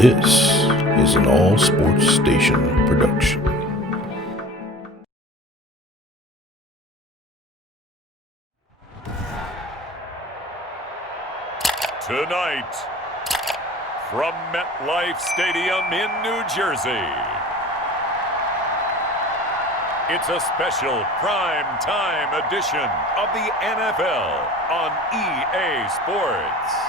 This is an all sports station production. Tonight, from MetLife Stadium in New Jersey, it's a special prime time edition of the NFL on EA Sports.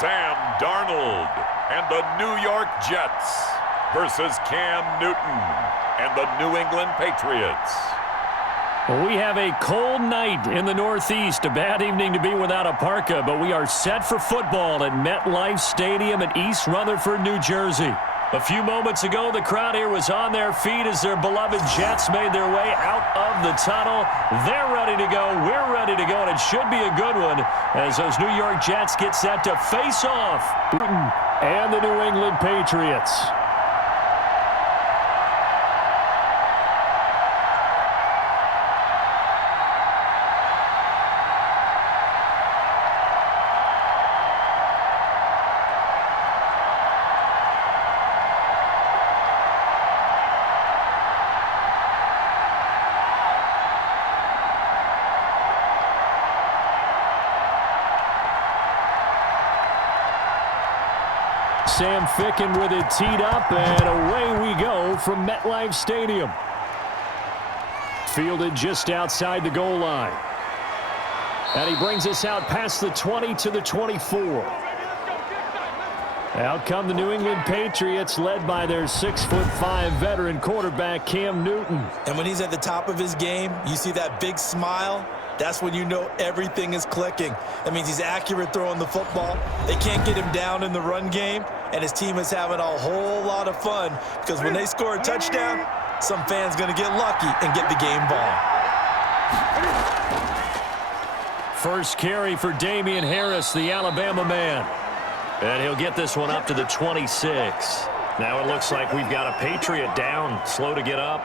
Sam Darnold and the New York Jets versus Cam Newton and the New England Patriots. Well, we have a cold night in the Northeast. A bad evening to be without a parka, but we are set for football at MetLife Stadium in East Rutherford, New Jersey. A few moments ago, the crowd here was on their feet as their beloved Jets made their way out of the tunnel. They're ready to go. We're ready to go, and it should be a good one as those New York Jets get set to face off and the New England Patriots. Sam Ficken with it teed up, and away we go from MetLife Stadium. Fielded just outside the goal line. And he brings us out past the 20 to the 24. Out come the New England Patriots, led by their 6'5" veteran quarterback, Cam Newton. And when he's at the top of his game, you see that big smile. That's when you know everything is clicking. That means he's accurate throwing the football. They can't get him down in the run game, and his team is having a whole lot of fun because when they score a touchdown, some fan's going to get lucky and get the game ball. First carry for Damian Harris, the Alabama man. And he'll get this one up to the 26. Now it looks like we've got a Patriot down, slow to get up.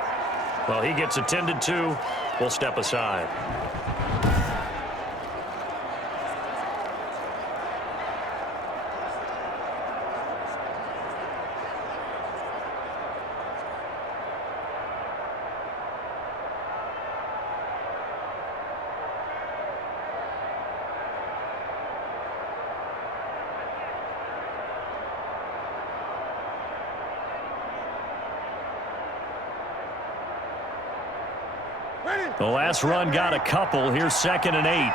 Well, he gets attended to. We'll step aside. The last run got a couple. Here's 2nd and 8.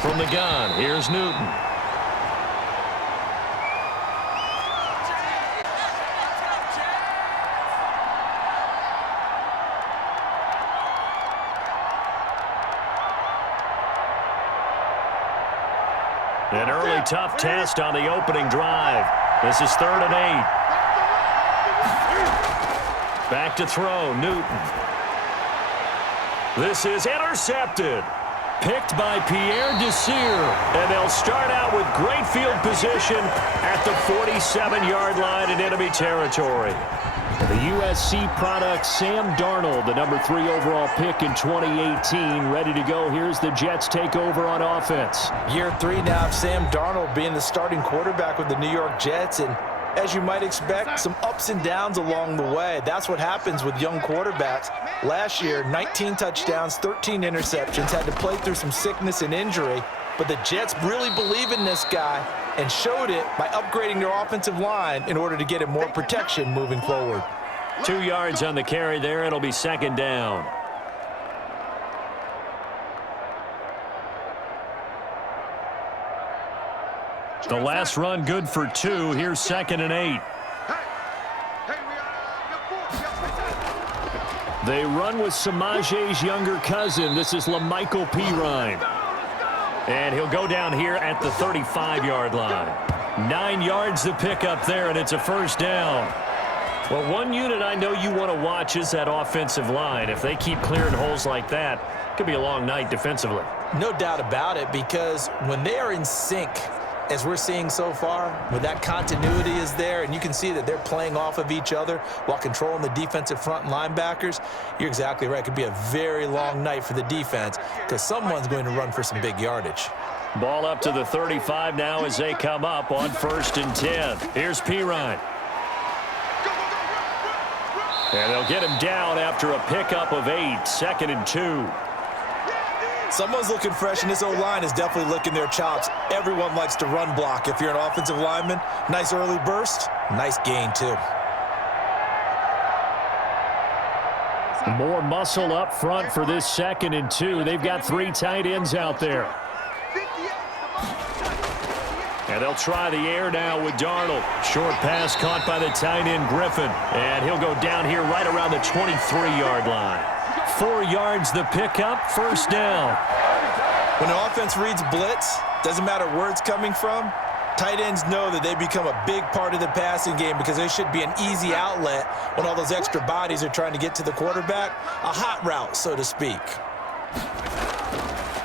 From the gun, here's Newton. An early tough test on the opening drive. This is 3rd and 8. Back to throw, Newton. This is intercepted. Picked by Pierre Desir. And they'll start out with great field position at the 47-yard line in enemy territory. The USC product, Sam Darnold, the number 3 overall pick in 2018, ready to go. Here's the Jets take over on offense. Year 3 now of Sam Darnold being the starting quarterback with the New York Jets, and as you might expect, some ups and downs along the way. That's what happens with young quarterbacks. Last year, 19 touchdowns, 13 interceptions, had to play through some sickness and injury. But the Jets really believe in this guy and showed it by upgrading their offensive line in order to get him more protection moving forward. 2 yards on the carry there. It'll be 2nd down. The last run good for 2. Here's 2nd and 8. They run with Samaje's younger cousin. This is LaMichael Pirine. And he'll go down here at the 35-yard line. 9 yards to pick up there, and it's a 1st down. Well, one unit I know you want to watch is that offensive line. If they keep clearing holes like that, it could be a long night defensively. No doubt about it, because when they are in sync, as we're seeing so far, when that continuity is there and you can see that they're playing off of each other while controlling the defensive front linebackers, you're exactly right. It could be a very long night for the defense because someone's going to run for some big yardage. Ball up to the 35 now as they come up on 1st and 10. Here's Pirine. And they'll get him down after a pickup of 8, 2nd and 2. Someone's looking fresh, and this O-line is definitely licking their chops. Everyone likes to run block. If you're an offensive lineman, nice early burst, nice gain too. More muscle up front for this 2nd and 2. They've got 3 tight ends out there. And they'll try the air now with Darnold. Short pass caught by the tight end Griffin. And he'll go down here right around the 23-yard line. 4 yards the pickup, 1st down. When the offense reads blitz, doesn't matter where it's coming from, tight ends know that they become a big part of the passing game because there should be an easy outlet when all those extra bodies are trying to get to the quarterback. A hot route, so to speak.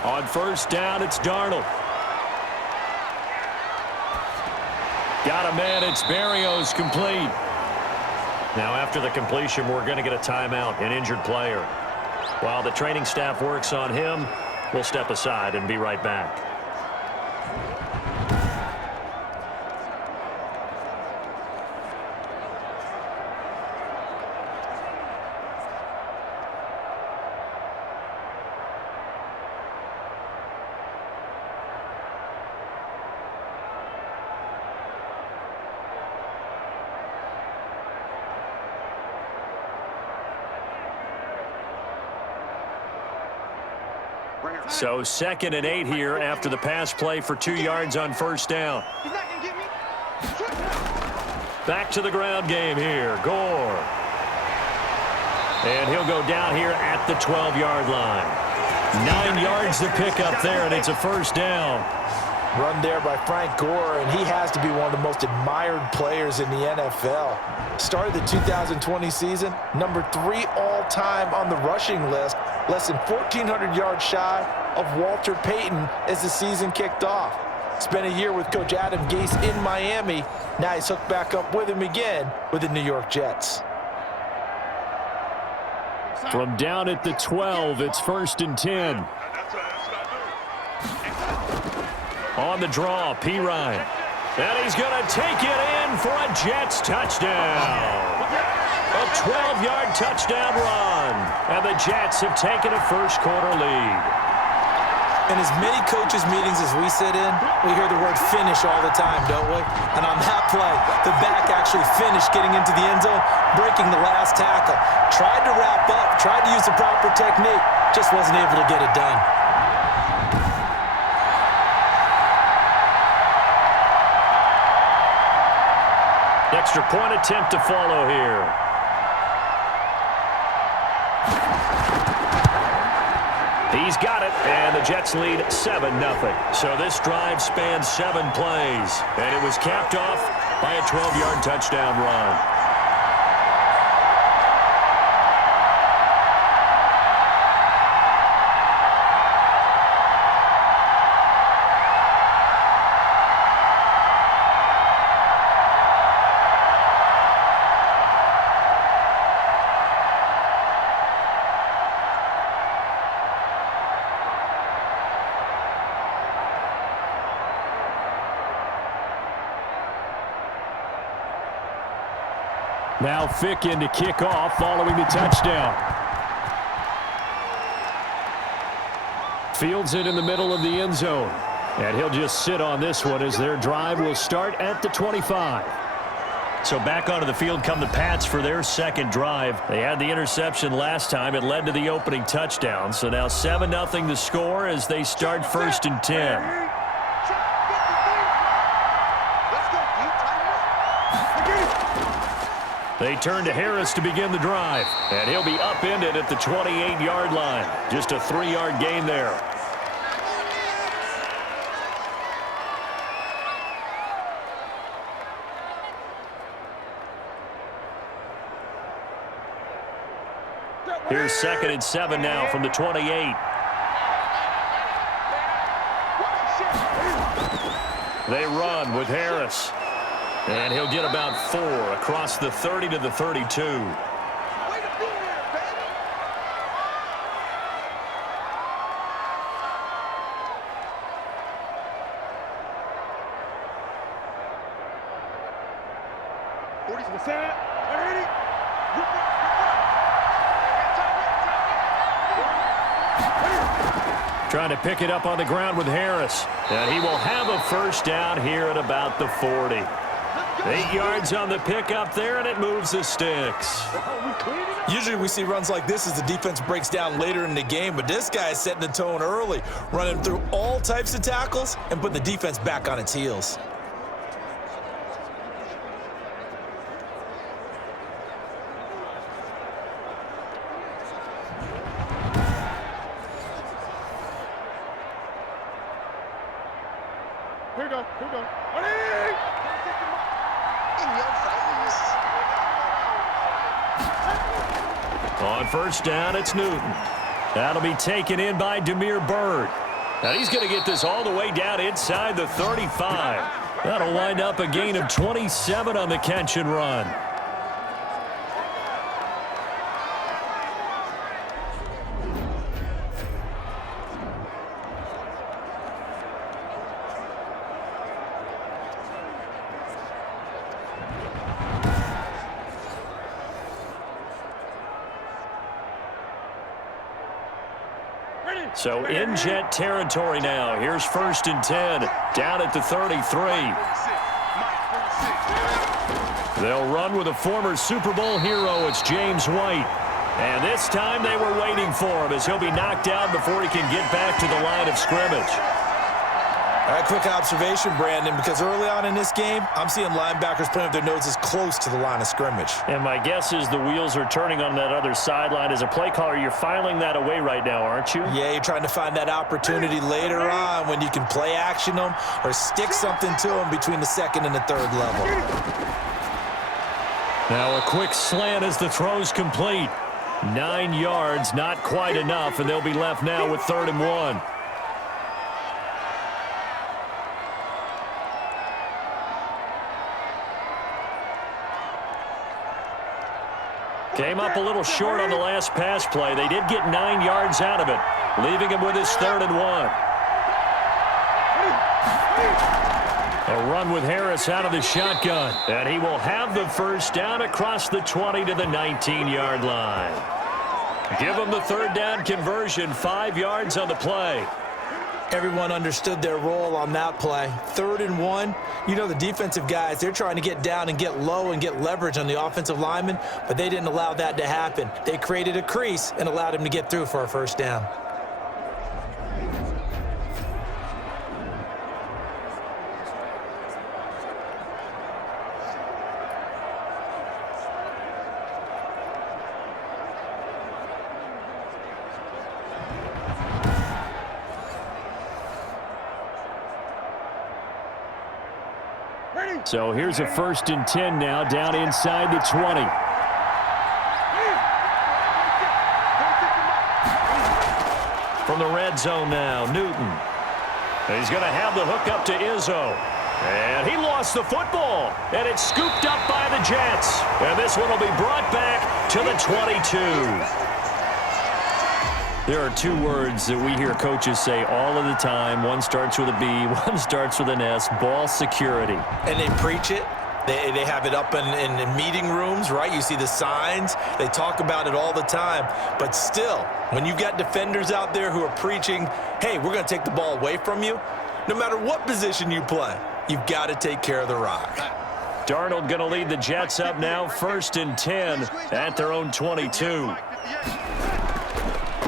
On 1st down, it's Darnold. Got a man, it's Berrios, complete. Now after the completion, we're going to get a timeout, an injured player. While the training staff works on him, we'll step aside and be right back. So 2nd and 8 here after the pass play for 2 yards on 1st down. Back to the ground game here. Gore. And he'll go down here at the 12-yard line. 9 yards to pick up there, and it's a 1st down. Run there by Frank Gore, and he has to be one of the most admired players in the NFL. Started the 2020 season, number 3 all-time on the rushing list, less than 1,400 yards shy of Walter Payton as the season kicked off. Spent a year with Coach Adam Gase in Miami. Now he's hooked back up with him again with the New York Jets. From down at the 12, it's 1st and 10. On the draw, Pirine. And he's going to take it in for a Jets touchdown. A 12-yard touchdown run. And the Jets have taken a first-quarter lead. In as many coaches' meetings as we sit in, we hear the word finish all the time, don't we? And on that play, the back actually finished getting into the end zone, breaking the last tackle. Tried to wrap up, tried to use the proper technique, just wasn't able to get it done. Extra point attempt to follow here. He's got it, and the Jets lead 7-0. So this drive spans 7 plays, and it was capped off by a 12-yard touchdown run. Now Fick in to kick off following the touchdown. Fields it in the middle of the end zone. And he'll just sit on this one as their drive will start at the 25. So back onto the field come the Pats for their second drive. They had the interception last time. It led to the opening touchdown. So now 7-0 the score as they start 1st and 10. They turn to Harris to begin the drive. And he'll be upended at the 28-yard line. Just a 3-yard gain there. Here's 2nd and 7 now from the 28. They run with Harris. And he'll get about 4 across the 30 to the 32. Trying to pick it up on the ground with Harris. And he will have a first down here at about the 40. 8 yards on the pickup there, and it moves the sticks. Usually we see runs like this as the defense breaks down later in the game, but this guy is setting the tone early, running through all types of tackles and putting the defense back on its heels. Here we go. On first down, it's Newton. That'll be taken in by Damiere Byrd. Now he's going to get this all the way down inside the 35. That'll wind up a gain of 27 on the catch and run. So in Jet territory now. Here's 1st and 10 down at the 33. They'll run with a former Super Bowl hero. It's James White. And this time they were waiting for him as he'll be knocked down before he can get back to the line of scrimmage. All right, quick observation, Brandon, because early on in this game, I'm seeing linebackers putting up their noses close to the line of scrimmage. And my guess is the wheels are turning on that other sideline. As a play caller, you're filing that away right now, aren't you? Yeah, you're trying to find that opportunity later on when you can play action them or stick something to them between the 2nd and the 3rd level. Now a quick slant as the throw's complete. 9 yards, not quite enough, and they'll be left now with 3rd and 1. Came up a little short on the last pass play. They did get 9 yards out of it, leaving him with his 3rd and 1. A run with Harris out of the shotgun, and he will have the first down across the 20 to the 19-yard line. Give him the 3rd down conversion, 5 yards on the play. Everyone understood their role on that play. 3rd and 1. You know the defensive guys, they're trying to get down and get low and get leverage on the offensive lineman, but they didn't allow that to happen. They created a crease and allowed him to get through for a first down. So here's a 1st and 10 now down inside the 20. From the red zone now, Newton. He's going to have the hook up to Izzo. And he lost the football. And it's scooped up by the Jets. And this one will be brought back to the 22. There are 2 words that we hear coaches say all of the time. One starts with a B, one starts with an S, ball security. And they preach it. They have it up in meeting rooms, right? You see the signs. They talk about it all the time. But still, when you've got defenders out there who are preaching, hey, we're going to take the ball away from you, no matter what position you play, you've got to take care of the rock. Darnold going to lead the Jets up now, 1st and 10 at their own 22.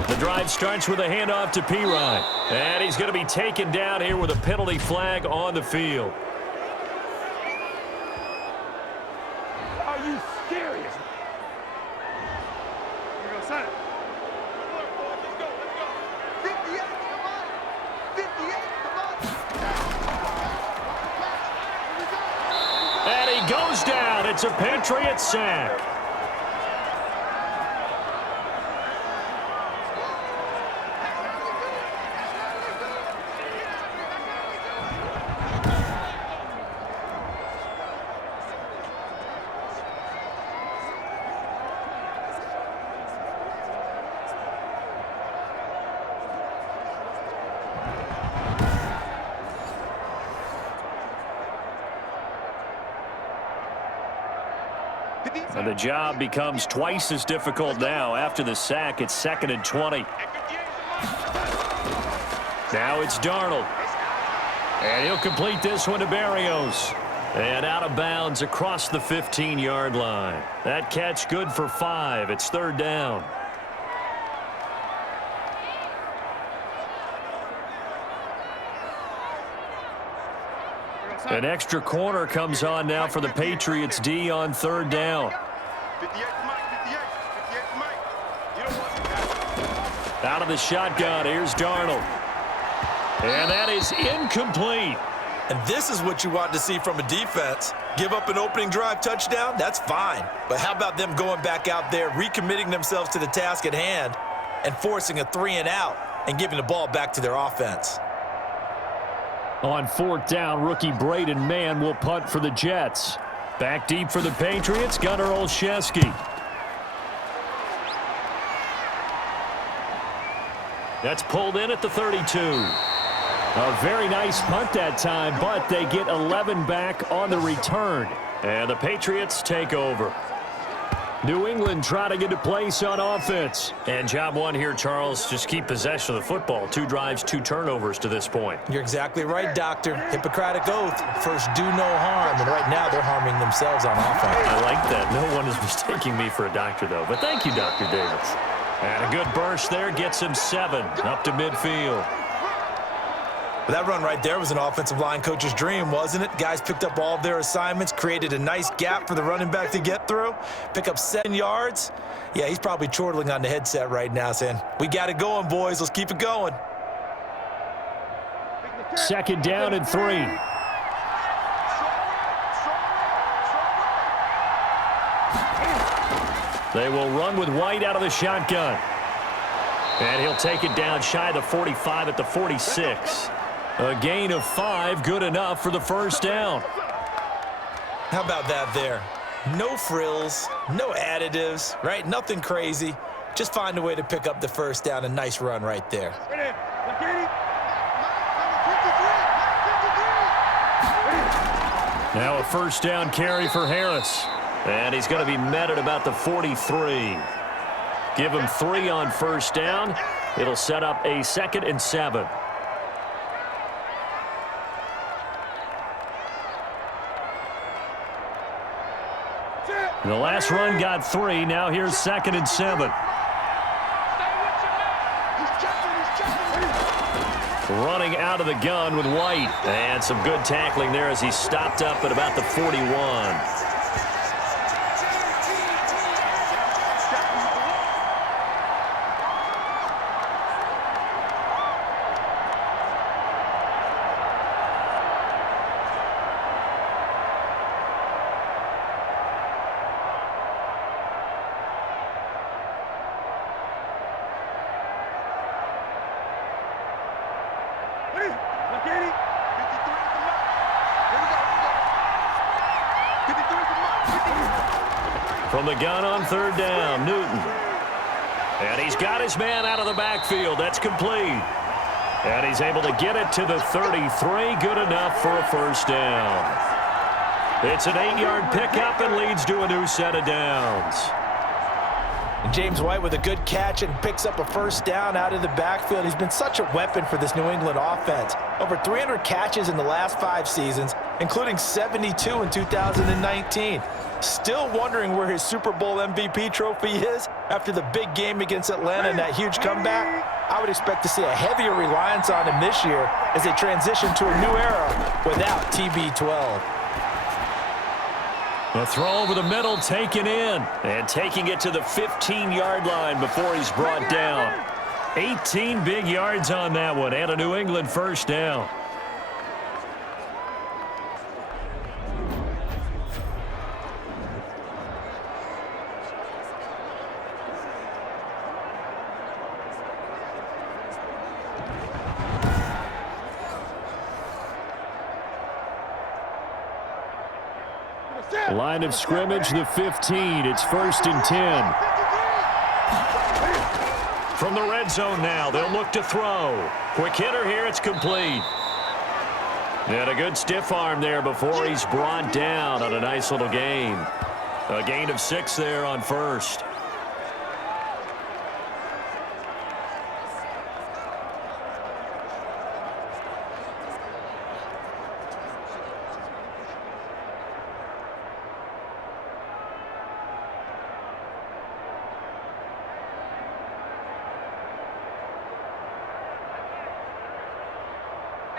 The drive starts with a handoff to Pirine. And he's going to be taken down here with a penalty flag on the field. Are you serious? Here goes Sonny. Let's go. 58, come on. 58, come on. And he goes down. It's a Patriots sack. And the job becomes twice as difficult now. After the sack, it's 2nd and 20. Now it's Darnold. And he'll complete this one to Berrios. And out of bounds across the 15-yard line. That catch good for 5. It's 3rd down. An extra corner comes on now for the Patriots D on 3rd down. Out of the shotgun, here's Darnold. And that is incomplete. And this is what you want to see from a defense. Give up an opening drive touchdown, that's fine. But how about them going back out there, recommitting themselves to the task at hand, and forcing a 3-and-out and giving the ball back to their offense? On 4th down, rookie Braden Mann will punt for the Jets. Back deep for the Patriots, Gunnar Olszewski. That's pulled in at the 32. A very nice punt that time, but they get 11 back on the return. And the Patriots take over. New England trying to get a place on offense. And job one here, Charles, just keep possession of the football. 2 drives, 2 turnovers to this point. You're exactly right, Doctor. Hippocratic oath. First, do no harm. And right now, they're harming themselves on offense. I like that. No one is mistaking me for a doctor, though. But thank you, Dr. Davis. And a good burst there gets him 7 up to midfield. That run right there was an offensive line coach's dream, wasn't it? Guys picked up all of their assignments, created a nice gap for the running back to get through, pick up 7 yards. Yeah, he's probably chortling on the headset right now saying, we got it going, boys. Let's keep it going. 2nd down and 3. They will run with White out of the shotgun. And he'll take it down shy of the 45 at the 46. A gain of 5, good enough for the 1st down. How about that there? No frills, no additives, right? Nothing crazy. Just find a way to pick up the 1st down. A nice run right there. Now a 1st down carry for Harris. And he's going to be met at about the 43. Give him 3 on 1st down. It'll set up a 2nd and 7. The last run got 3. Now here's 2nd and 7. Running out of the gun with White. And some good tackling there as he stopped up at about the 41. From the gun on 3rd down, Newton. And he's got his man out of the backfield. That's complete. And he's able to get it to the 33. Good enough for a 1st down. It's an 8-yard pickup and leads to a new set of downs. And James White with a good catch and picks up a 1st down out of the backfield. He's been such a weapon for this New England offense. Over 300 catches in the last 5 seasons, including 72 in 2019. Still wondering where his Super Bowl MVP trophy is after the big game against Atlanta and that huge comeback. I would expect to see a heavier reliance on him this year as they transition to a new era without TB12. A throw over the middle taken in and taking it to the 15-yard line before he's brought down. 18 big yards on that one and a New England 1st down. Line of scrimmage, the 15. It's 1st and 10. From the red zone now, they'll look to throw. Quick hitter here, it's complete. And a good stiff arm there before he's brought down on a nice little gain. A gain of 6 there on first.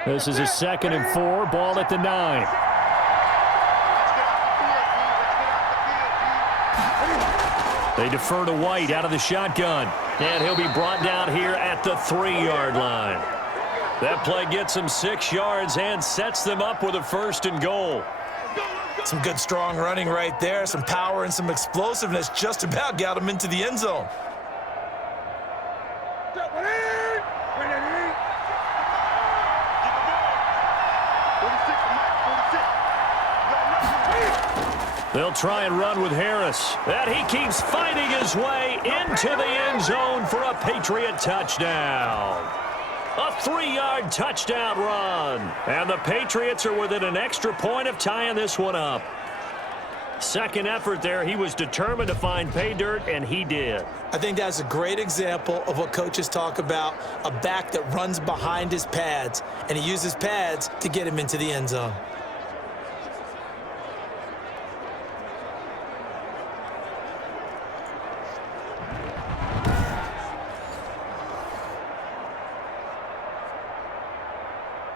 This is a 2nd and 4, ball at the 9. They defer to White out of the shotgun. And he'll be brought down here at the 3-yard line. That play gets him 6 yards and sets them up with a 1st and goal. Some good strong running right there. Some power and some explosiveness just about got him into the end zone. They'll try and run with Harris. And he keeps fighting his way into the end zone for a Patriot touchdown. A 3-yard touchdown run. And the Patriots are within an extra point of tying this one up. Second effort there. He was determined to find pay dirt, and he did. I think that's a great example of what coaches talk about, a back that runs behind his pads, and he uses pads to get him into the end zone.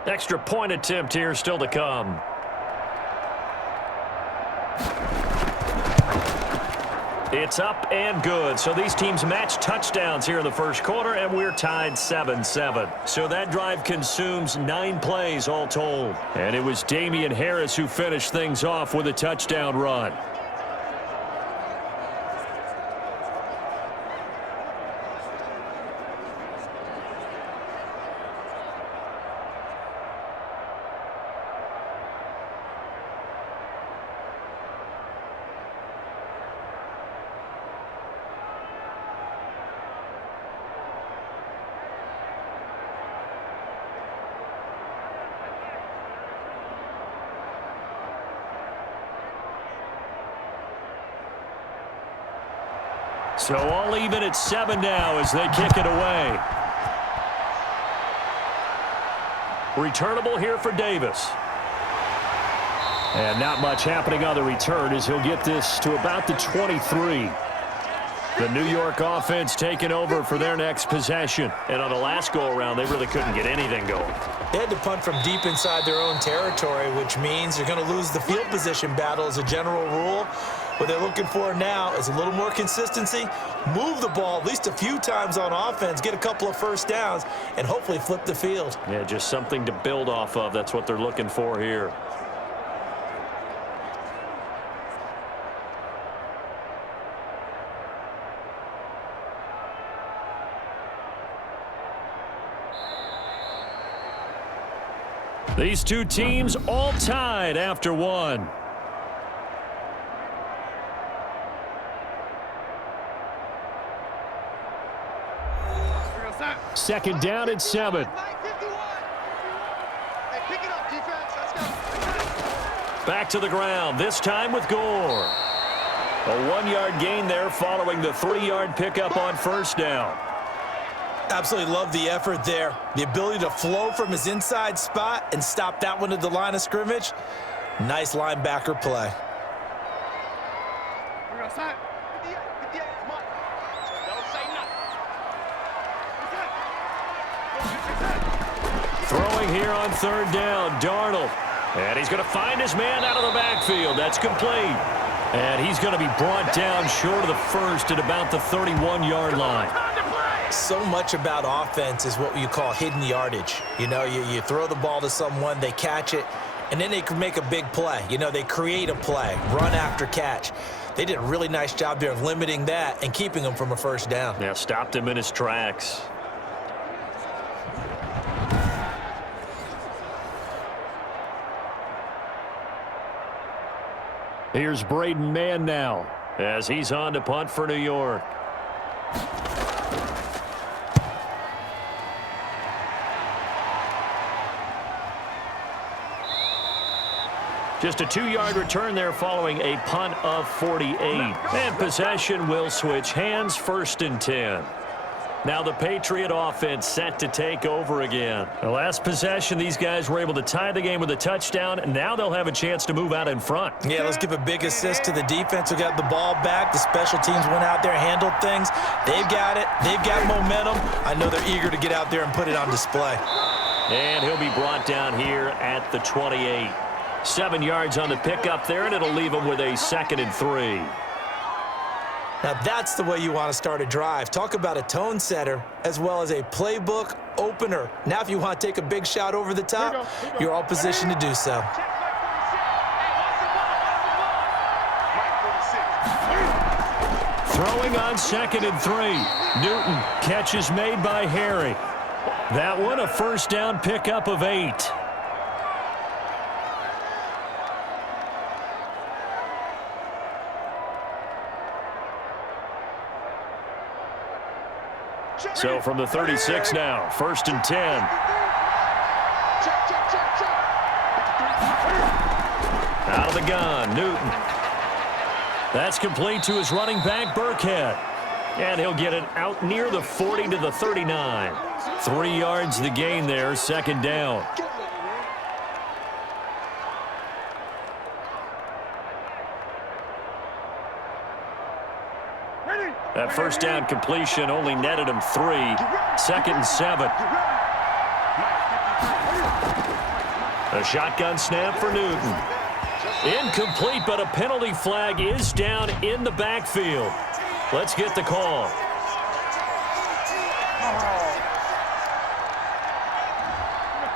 Extra point attempt here still to come. It's up and good. So these teams match touchdowns here in the first quarter, and we're tied 7-7. So that drive consumes 9 plays all told. And it was Damian Harris who finished things off with a touchdown run. So all even at 7 now as they kick it away. Returnable here for Davis. And not much happening on the return as he'll get this to about the 23. The New York offense taking over for their next possession. And on the last go-around, they really couldn't get anything going. They had to punt from deep inside their own territory, which means they're going to lose the field position battle as a general rule. What they're looking for now is a little more consistency, move the ball at least a few times on offense, get a couple of first downs, and hopefully flip the field. Yeah, just something to build off of. That's what they're looking for here. These two teams all tied after one. Second down at 7. Back to the ground, this time with Gore. A 1-yard gain there following the 3-yard pickup on first down. Absolutely love the effort there. The ability to flow from his inside spot and stop that one at the line of scrimmage. Nice linebacker play. Throwing here on third down, Darnold. And he's going to find his man out of the backfield. That's complete. And he's going to be brought down short of the first at about the 31-yard line. So much about offense is what you call hidden yardage. You know, you throw the ball to someone, they catch it, and then they can make a big play. You know, they create a play, run after catch. They did a really nice job there of limiting that and keeping him from a first down. Yeah, stopped him in his tracks. Here's Braden Mann now as he's on to punt for New York. Just a 2-yard return there following a punt of 48. And possession will switch hands, 1st and 10. Now the Patriot offense set to take over again. The last possession, these guys were able to tie the game with a touchdown, and now they'll have a chance to move out in front. Yeah, let's give a big assist to the defense who got the ball back. The special teams went out there, handled things. They've got it. They've got momentum. I know they're eager to get out there and put it on display. And he'll be brought down here at the 28. 7 yards on the pickup there, and it'll leave him with a 2nd and 3. Now that's the way you want to start a drive. Talk about a tone setter as well as a playbook opener. Now if you want to take a big shot over the top, you're all positioned to do so. Throwing on 2nd and 3. Newton, catch is made by Harry. That one a 1st down pickup of 8. So from the 36 now, 1st and 10. Out of the gun, Newton. That's complete to his running back, Burkhead. And he'll get it out near the 40 to the 39. 3 yards the gain there, 2nd down. That 1st down completion only netted him 3. 2nd and 7. A shotgun snap for Newton. Incomplete, but a penalty flag is down in the backfield. Let's get the call.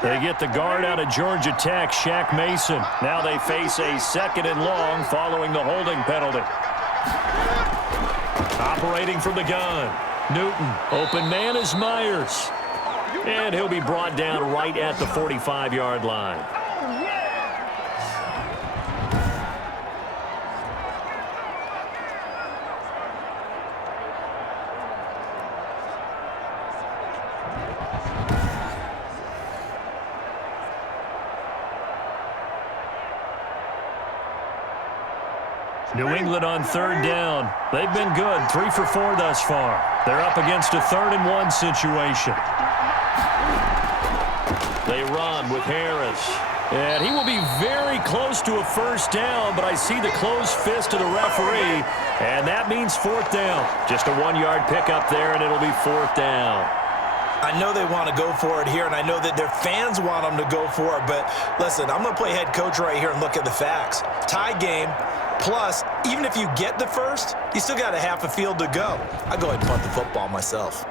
They get the guard out of Georgia Tech, Shaq Mason. Now they face a 2nd and long following the holding penalty. Operating from the gun. Newton, open man is Myers. And he'll be brought down right at the 45-yard line. New England on 3rd down. They've been good, 3 for 4 thus far. They're up against a 3rd and 1 situation. They run with Harris. And he will be very close to a 1st down, but I see the closed fist of the referee, and that means 4th down. Just a 1-yard pickup there, and it'll be 4th down. I know they want to go for it here, and I know that their fans want them to go for it, but listen, I'm going to play head coach right here and look at the facts. Tie game. Plus, even if you get the 1st, you still got a half a field to go. I go ahead and punt the football myself.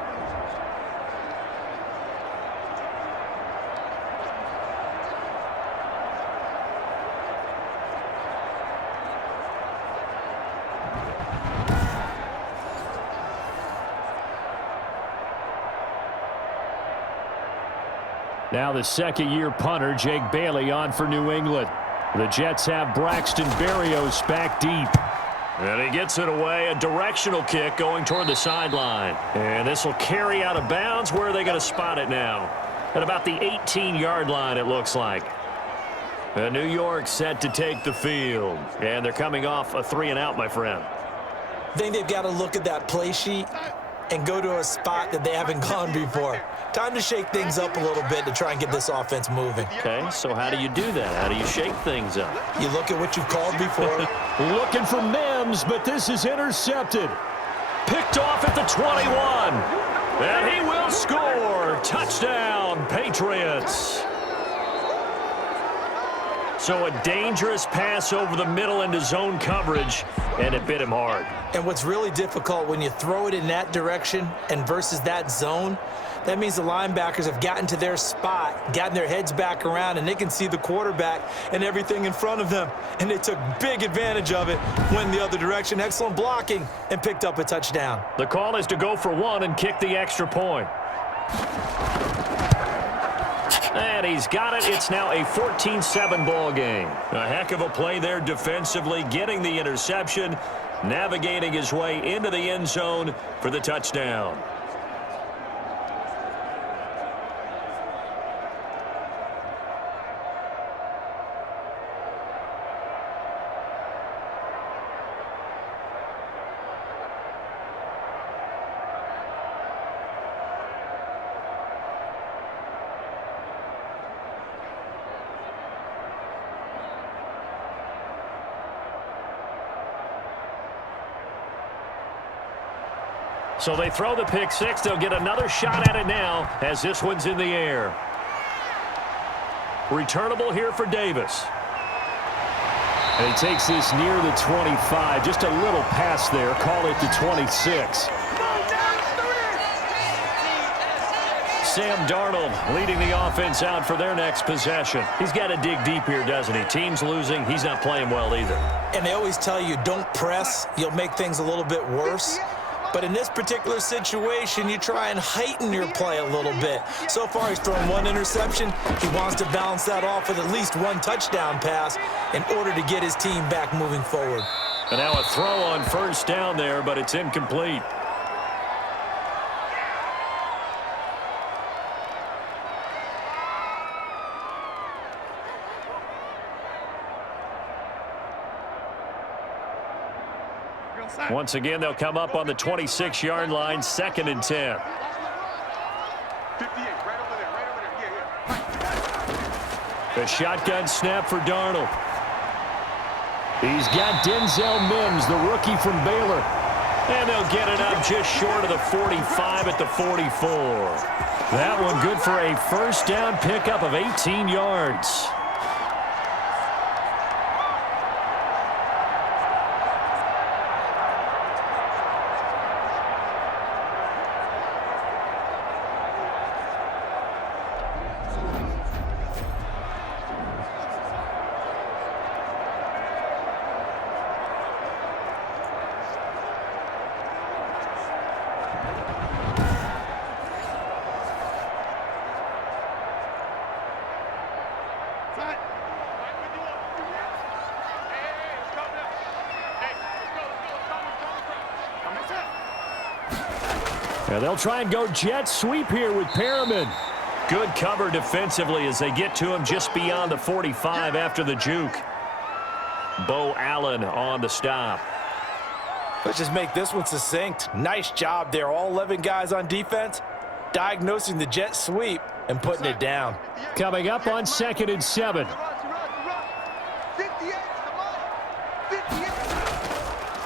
Now the 2nd-year punter, Jake Bailey, on for New England. The Jets have Braxton Berrios back deep. And he gets it away. A directional kick going toward the sideline. And this will carry out of bounds. Where are they going to spot it now? At about the 18-yard line, it looks like. New York set to take the field. And they're coming off a 3-and-out, my friend. I think they've got to look at that play sheet and go to a spot that they haven't gone before. Time to shake things up a little bit to try and get this offense moving. Okay, so how do you do that? How do you shake things up? You look at what you've called before. Looking for Mims, but this is intercepted. Picked off at the 21. And he will score. Touchdown, Patriots. So a dangerous pass over the middle into zone coverage, and it bit him hard. And what's really difficult when you throw it in that direction and versus that zone, that means the linebackers have gotten to their spot, gotten their heads back around, and they can see the quarterback and everything in front of them. And they took big advantage of it, went the other direction. Excellent blocking, and picked up a touchdown. The call is to go for 1 and kick the extra point. And he's got it. It's now a 14-7 ball game. A heck of a play there defensively, getting the interception, navigating his way into the end zone for the touchdown. So they throw the pick six. They'll get another shot at it now as this one's in the air. Returnable here for Davis. And he takes this near the 25. Just a little pass there. Call it the 26. Sam Darnold leading the offense out for their next possession. He's got to dig deep here, doesn't he? Team's losing. He's not playing well either. And they always tell you, don't press. You'll make things a little bit worse. But in this particular situation, you try and heighten your play a little bit. So far, he's thrown one interception. He wants to balance that off with at least one touchdown pass in order to get his team back moving forward. And now a throw on first down there, but it's incomplete. Once again, they'll come up on the 26-yard line, 2nd and 10. 58, right over there. The shotgun snap for Darnold. He's got Denzel Mims, the rookie from Baylor. And they'll get it up just short of the 45 at the 44. That one good for a first down pickup of 18 yards. Now they'll try and go jet sweep here with Perriman. Good cover defensively as they get to him just beyond the 45 after the juke. Bo Allen on the stop. Let's just make this one succinct. Nice job there. All 11 guys on defense diagnosing the jet sweep and putting it down. Coming up on 2nd and 7.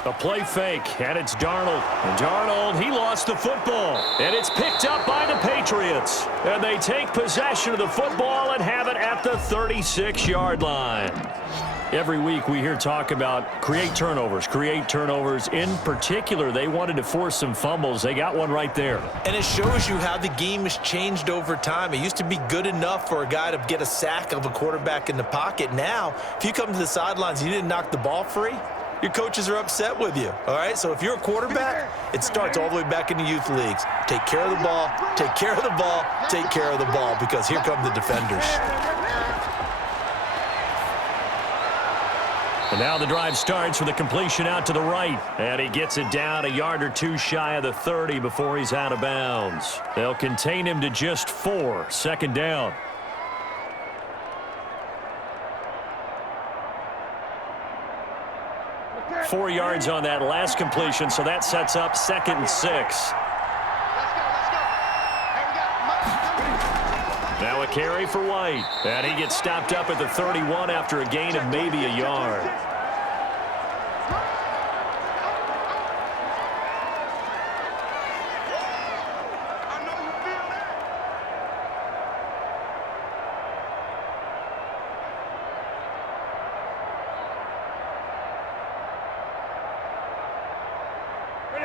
A play fake, and it's Darnold. And Darnold, he lost the football. And it's picked up by the Patriots. And they take possession of the football and have it at the 36-yard line. Every week we hear talk about create turnovers. In particular, they wanted to force some fumbles. They got one right there. And it shows you how the game has changed over time. It used to be good enough for a guy to get a sack of a quarterback in the pocket. Now, if you come to the sidelines and you didn't knock the ball free, your coaches are upset with you, all right? So if you're a quarterback, it starts all the way back in the youth leagues. Take care of the ball, take care of the ball, take care of the ball, because here come the defenders. And now the drive starts with a completion out to the right. And he gets it down a yard or two shy of the 30 before he's out of bounds. They'll contain him to just 4, 2nd down. Four yards on that last completion, so that sets up 2nd and 6. Now a carry for White. And he gets stopped up at the 31 after a gain of maybe a yard.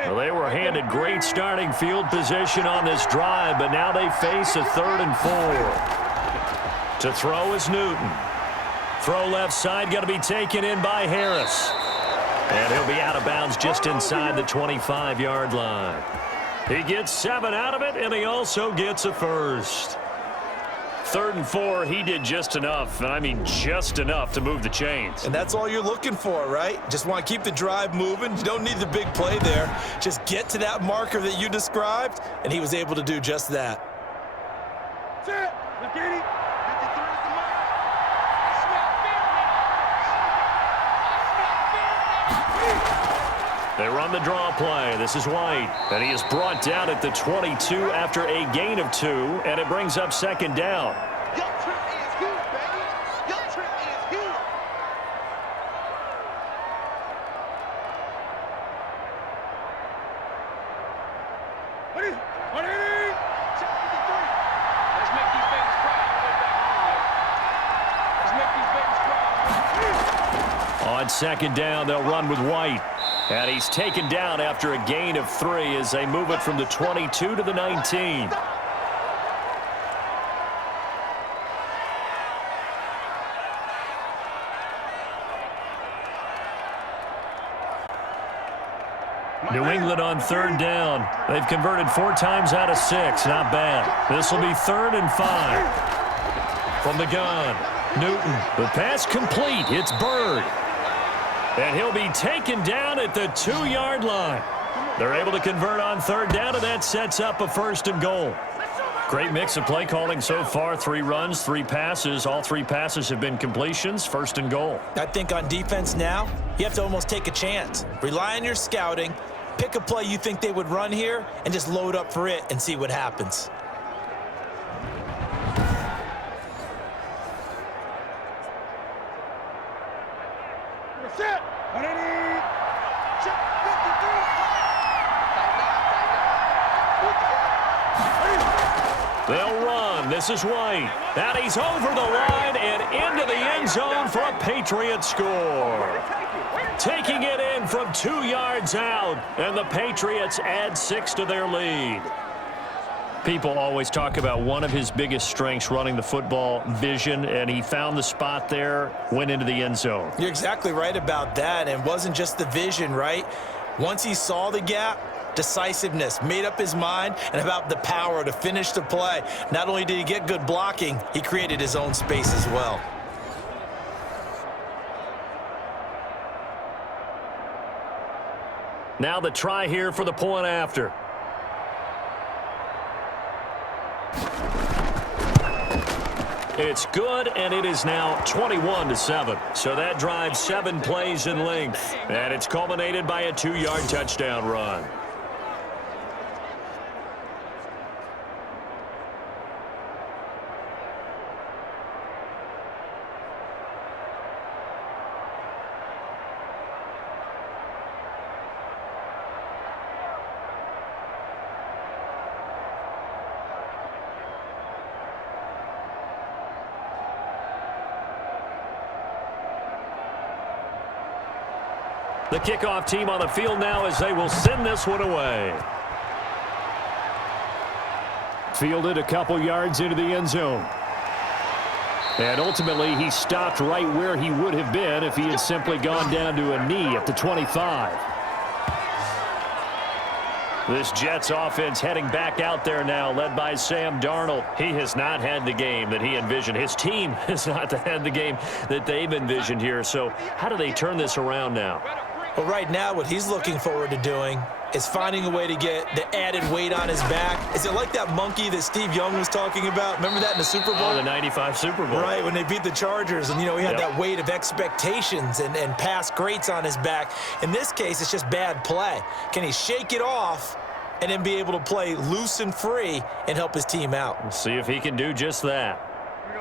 Well, they were handed great starting field position on this drive, but now they face a 3rd and 4. To throw is Newton. Throw left side, going to be taken in by Harris. And he'll be out of bounds just inside the 25-yard line. He gets 7 out of it, and he also gets a first. 3rd and 4, he did just enough, and I mean just enough to move the chains. And that's all you're looking for, right? Just want to keep the drive moving. You don't need the big play there. Just get to that marker that you described, and he was able to do just that. That's it. Let's get it. 53 is the mark. They run the draw play. This is White. And he is brought down at the 22 after a gain of 2, and it brings up 2nd down. Your trip is here, baby. Your trip is here. Check 53. Let's make these babies proud. Let's make these babies proud. On second down, they'll run with White. And he's taken down after a gain of 3 as they move it from the 22 to the 19. New England on third down. They've converted 4 times out of 6. Not bad. This will be 3rd and 5. From the gun, Newton. The pass complete. It's Bird. And he'll be taken down at the 2-yard line. They're able to convert on third down, and that sets up a 1st and goal. Great mix of play calling so far. 3 runs, 3 passes. All 3 passes have been completions. 1st and goal. I think on defense now, you have to almost take a chance. Rely on your scouting. Pick a play you think they would run here and just load up for it and see what happens. Set. Check 53. They'll run. This is White. And he's over the line and into the end zone for a Patriots score. Taking it in from 2 yards out, and the Patriots add 6 to their lead. People always talk about one of his biggest strengths running the football, vision, and he found the spot there, went into the end zone. You're exactly right about that, and it wasn't just the vision, right? Once he saw the gap, decisiveness, made up his mind, and about the power to finish the play. Not only did he get good blocking, he created his own space as well. Now the try here for the point after. It's good, and it is now 21-7. So that drives 7 plays in length, and it's culminated by a 2-yard touchdown run. The kickoff team on the field now as they will send this one away. Fielded a couple yards into the end zone. And ultimately, he stopped right where he would have been if he had simply gone down to a knee at the 25. This Jets offense heading back out there now, led by Sam Darnold. He has not had the game that he envisioned. His team has not had the game that they've envisioned here. So how do they turn this around now? Well, right now, what he's looking forward to doing is finding a way to get the added weight on his back. Is it like that monkey that Steve Young was talking about? Remember that in the Super Bowl? Oh, the 95 Super Bowl. Right, when they beat the Chargers, and, he had that weight of expectations and past greats on his back. In this case, it's just bad play. Can he shake it off and then be able to play loose and free and help his team out? We'll see if he can do just that.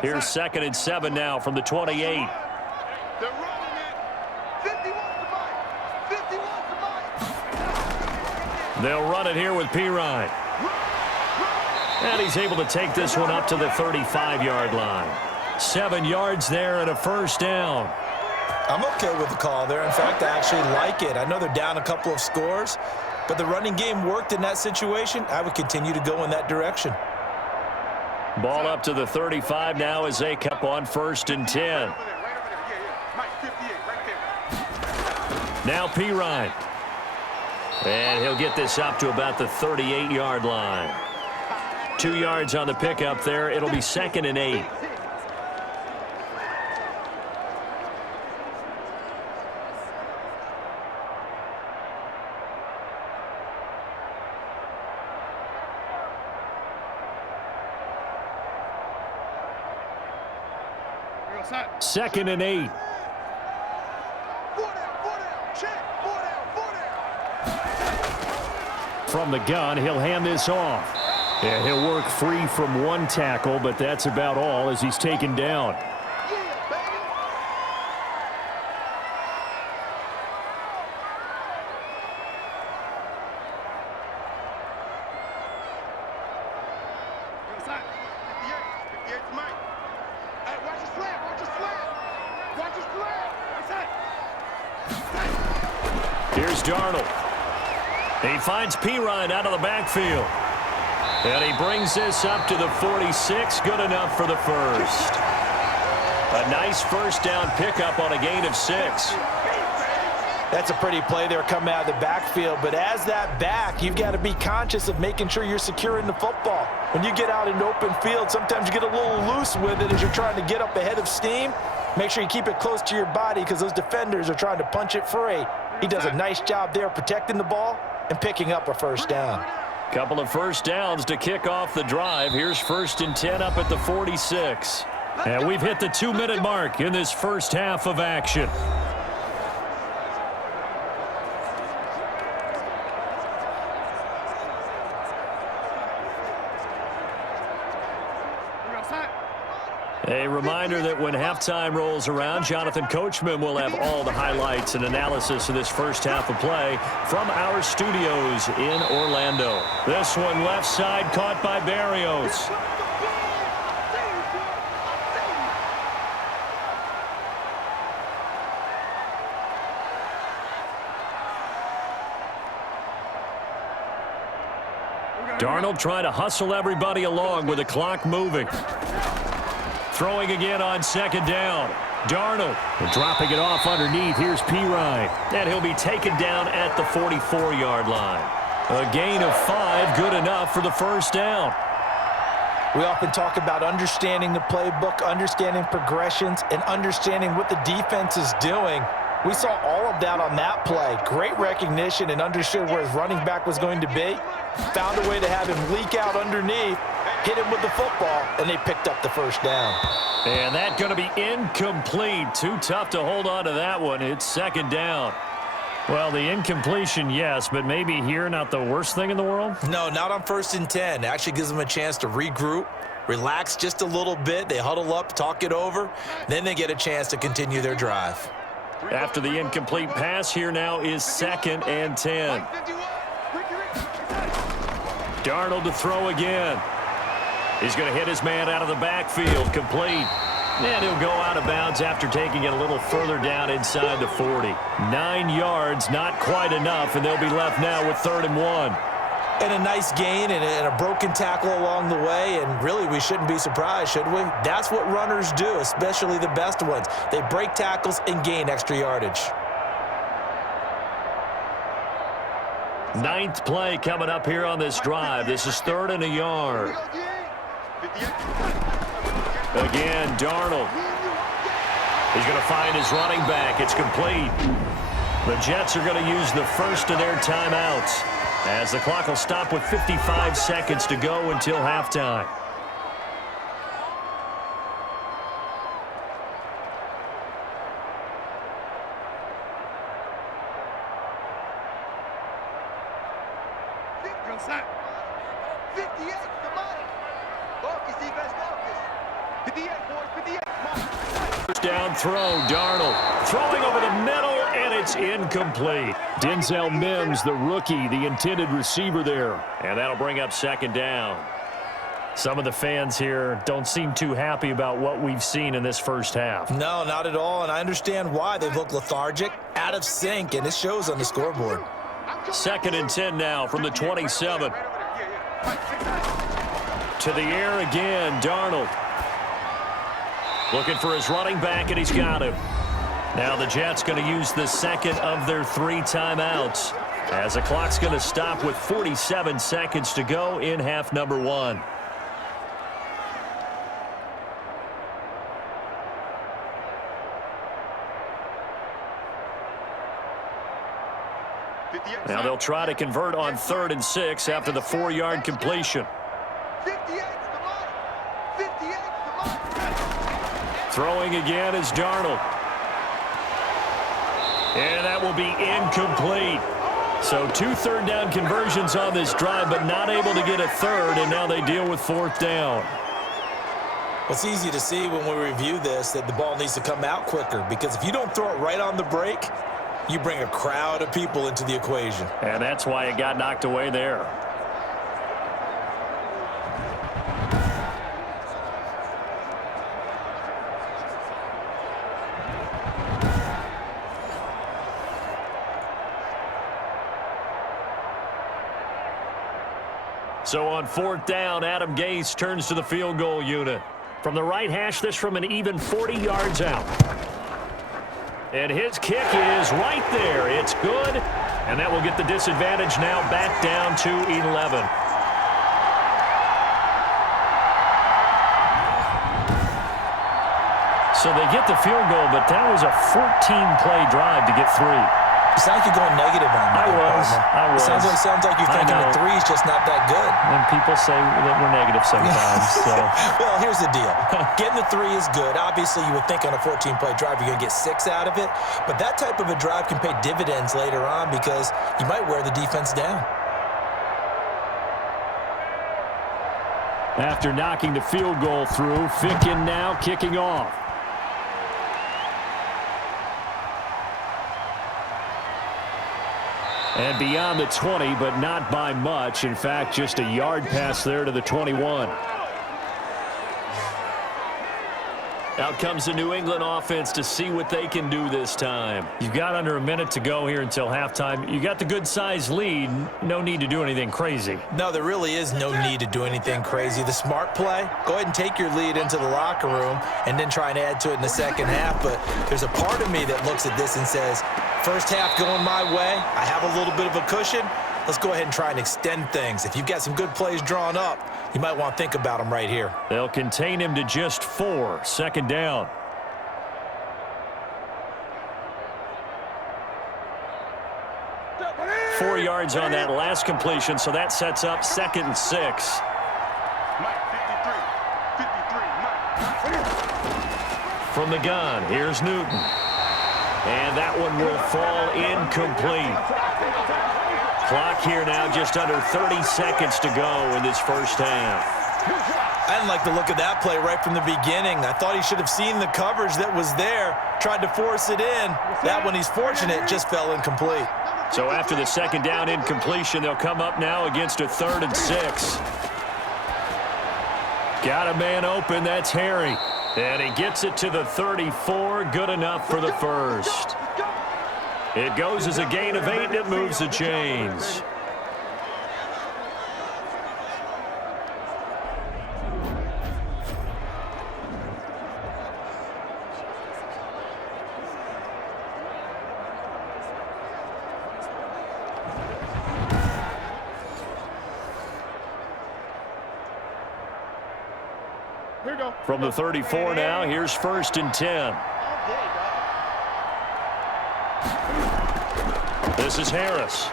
Here's 2nd and 7 now from the 28. They're running it. 51 to Mike. 51 to Mike. They'll run it here with Pirine. And he's able to take this one up to the 35-yard line. 7 yards there and a 1st down. I'm okay with the call there. In fact, I actually like it. I know they're down a couple of scores, but the running game worked in that situation. I would continue to go in that direction. Ball up to the 35 now as they come on 1st and 10. Mike, 58, right there. Now Pirine. And he'll get this up to about the 38-yard line. 2 yards on the pickup there. It'll be 2nd and 8. Second and 8. 4 down, check, 4 down. From the gun, he'll hand this off. And he'll work free from one tackle, but that's about all as he's taken down. Yeah, baby. Outside. 58. 58's Mike. Hey, watch the slant. Watch the slant. Watch the slant. Outside. Here's Darnold. He finds Pirine out of the backfield. And he brings this up to the 46. Good enough for the first. A nice first down pickup on a gain of 6. That's a pretty play there coming out of the backfield, but as that back, you've got to be conscious of making sure you're securing the football. When you get out in open field, sometimes you get a little loose with it as you're trying to get up ahead of steam. Make sure you keep it close to your body because those defenders are trying to punch it free. He does a nice job there protecting the ball and picking up a first down. Couple of first downs to kick off the drive. Here's 1st and 10 up at the 46. And we've hit the 2-minute mark in this first half of action. A reminder that when halftime rolls around, Jonathan Coachman will have all the highlights and analysis of this first half of play from our studios in Orlando. This one left side caught by Barrios. Darnold trying to hustle everybody along with the clock moving. Throwing again on 2nd down. Darnold dropping it off underneath. Here's Pirine. And he'll be taken down at the 44-yard line. A gain of 5, good enough for the first down. We often talk about understanding the playbook, understanding progressions, and understanding what the defense is doing. We saw all of that on that play. Great recognition and understood where his running back was going to be. Found a way to have him leak out underneath, hit him with the football, and they picked up the first down. And that's going to be incomplete. Too tough to hold on to that one. It's 2nd down. Well, the incompletion, yes, but maybe here not the worst thing in the world? No, not on 1st and 10. Actually gives them a chance to regroup, relax just a little bit. They huddle up, talk it over. Then they get a chance to continue their drive. After the incomplete pass, here now is 2nd and 10. Darnold to throw again. He's going to hit his man out of the backfield, complete. And he'll go out of bounds after taking it a little further down inside the 40. 9 yards, not quite enough, and they'll be left now with 3rd and 1. And a nice gain and a broken tackle along the way, and really we shouldn't be surprised, should we? That's what runners do, especially the best ones. They break tackles and gain extra yardage. 9th play coming up here on this drive. This is 3rd and a yard. Again, Darnold. He's going to find his running back. It's complete. The Jets are going to use the first of their timeouts as the clock will stop with 55 seconds to go until halftime. First down throw, Darnold throwing over the middle, and it's incomplete. Denzel Mims, the rookie, the intended receiver there, and that'll bring up 2nd down. Some of the fans here don't seem too happy about what we've seen in this first half. No, not at all, and I understand why. They look lethargic, out of sync, and it shows on the scoreboard. 2nd and 10 now from the 27. To the air again, Darnold. Looking for his running back, and he's got him. Now the Jets going to use the second of their 3 timeouts as the clock's going to stop with 47 seconds to go in half number 1. Now they'll try to convert on 3rd and 6 after the 4-yard completion. Throwing again is Darnold. And that will be incomplete. So 2 third down conversions on this drive, but not able to get a third, and now they deal with 4th down. Well, it's easy to see when we review this that the ball needs to come out quicker, because if you don't throw it right on the break, you bring a crowd of people into the equation. And that's why it got knocked away there. So on 4th down, Adam Gase turns to the field goal unit. From the right hash, this from an even 40 yards out. And his kick is right there. It's good. And that will get the disadvantage now back down to 11. So they get the field goal, but that was a 14-play drive to get 3. You sound like you're going negative on that. I was. It sounds like you're thinking the 3 is just not that good. And people say that we're negative sometimes. So. Well, here's the deal. Getting the 3 is good. Obviously, you would think on a 14-play drive you're going to get 6 out of it. But that type of a drive can pay dividends later on because you might wear the defense down. After knocking the field goal through, Ficken now kicking off. And beyond the 20, but not by much. In fact, just a yard pass there to the 21. Out comes the New England offense to see what they can do this time. You've got under a minute to go here until halftime. You got the good-sized lead. No need to do anything crazy. No, there really is no need to do anything crazy. The smart play, go ahead and take your lead into the locker room and then try and add to it in the second half. But there's a part of me that looks at this and says, first half going my way, I have a little bit of a cushion. Let's go ahead and try and extend things. If you've got some good plays drawn up, you might want to think about them right here. They'll contain him to just 4. 2nd down. Four yards on that last completion, so that sets up 2nd and 6. From the gun, here's Newton. And that one will fall incomplete. Clock here now, just under 30 seconds to go in this first half. I didn't like the look of that play right from the beginning. I thought he should have seen the coverage that was there, tried to force it in. That one, he's fortunate, just fell incomplete. So after the 2nd down incompletion, they'll come up now against a 3rd and 6. Got a man open, that's Harry. And he gets it to the 34, good enough for the first. It goes as a gain of 8, and it moves the chains. From the 34 now, here's 1st and 10. This is Harris.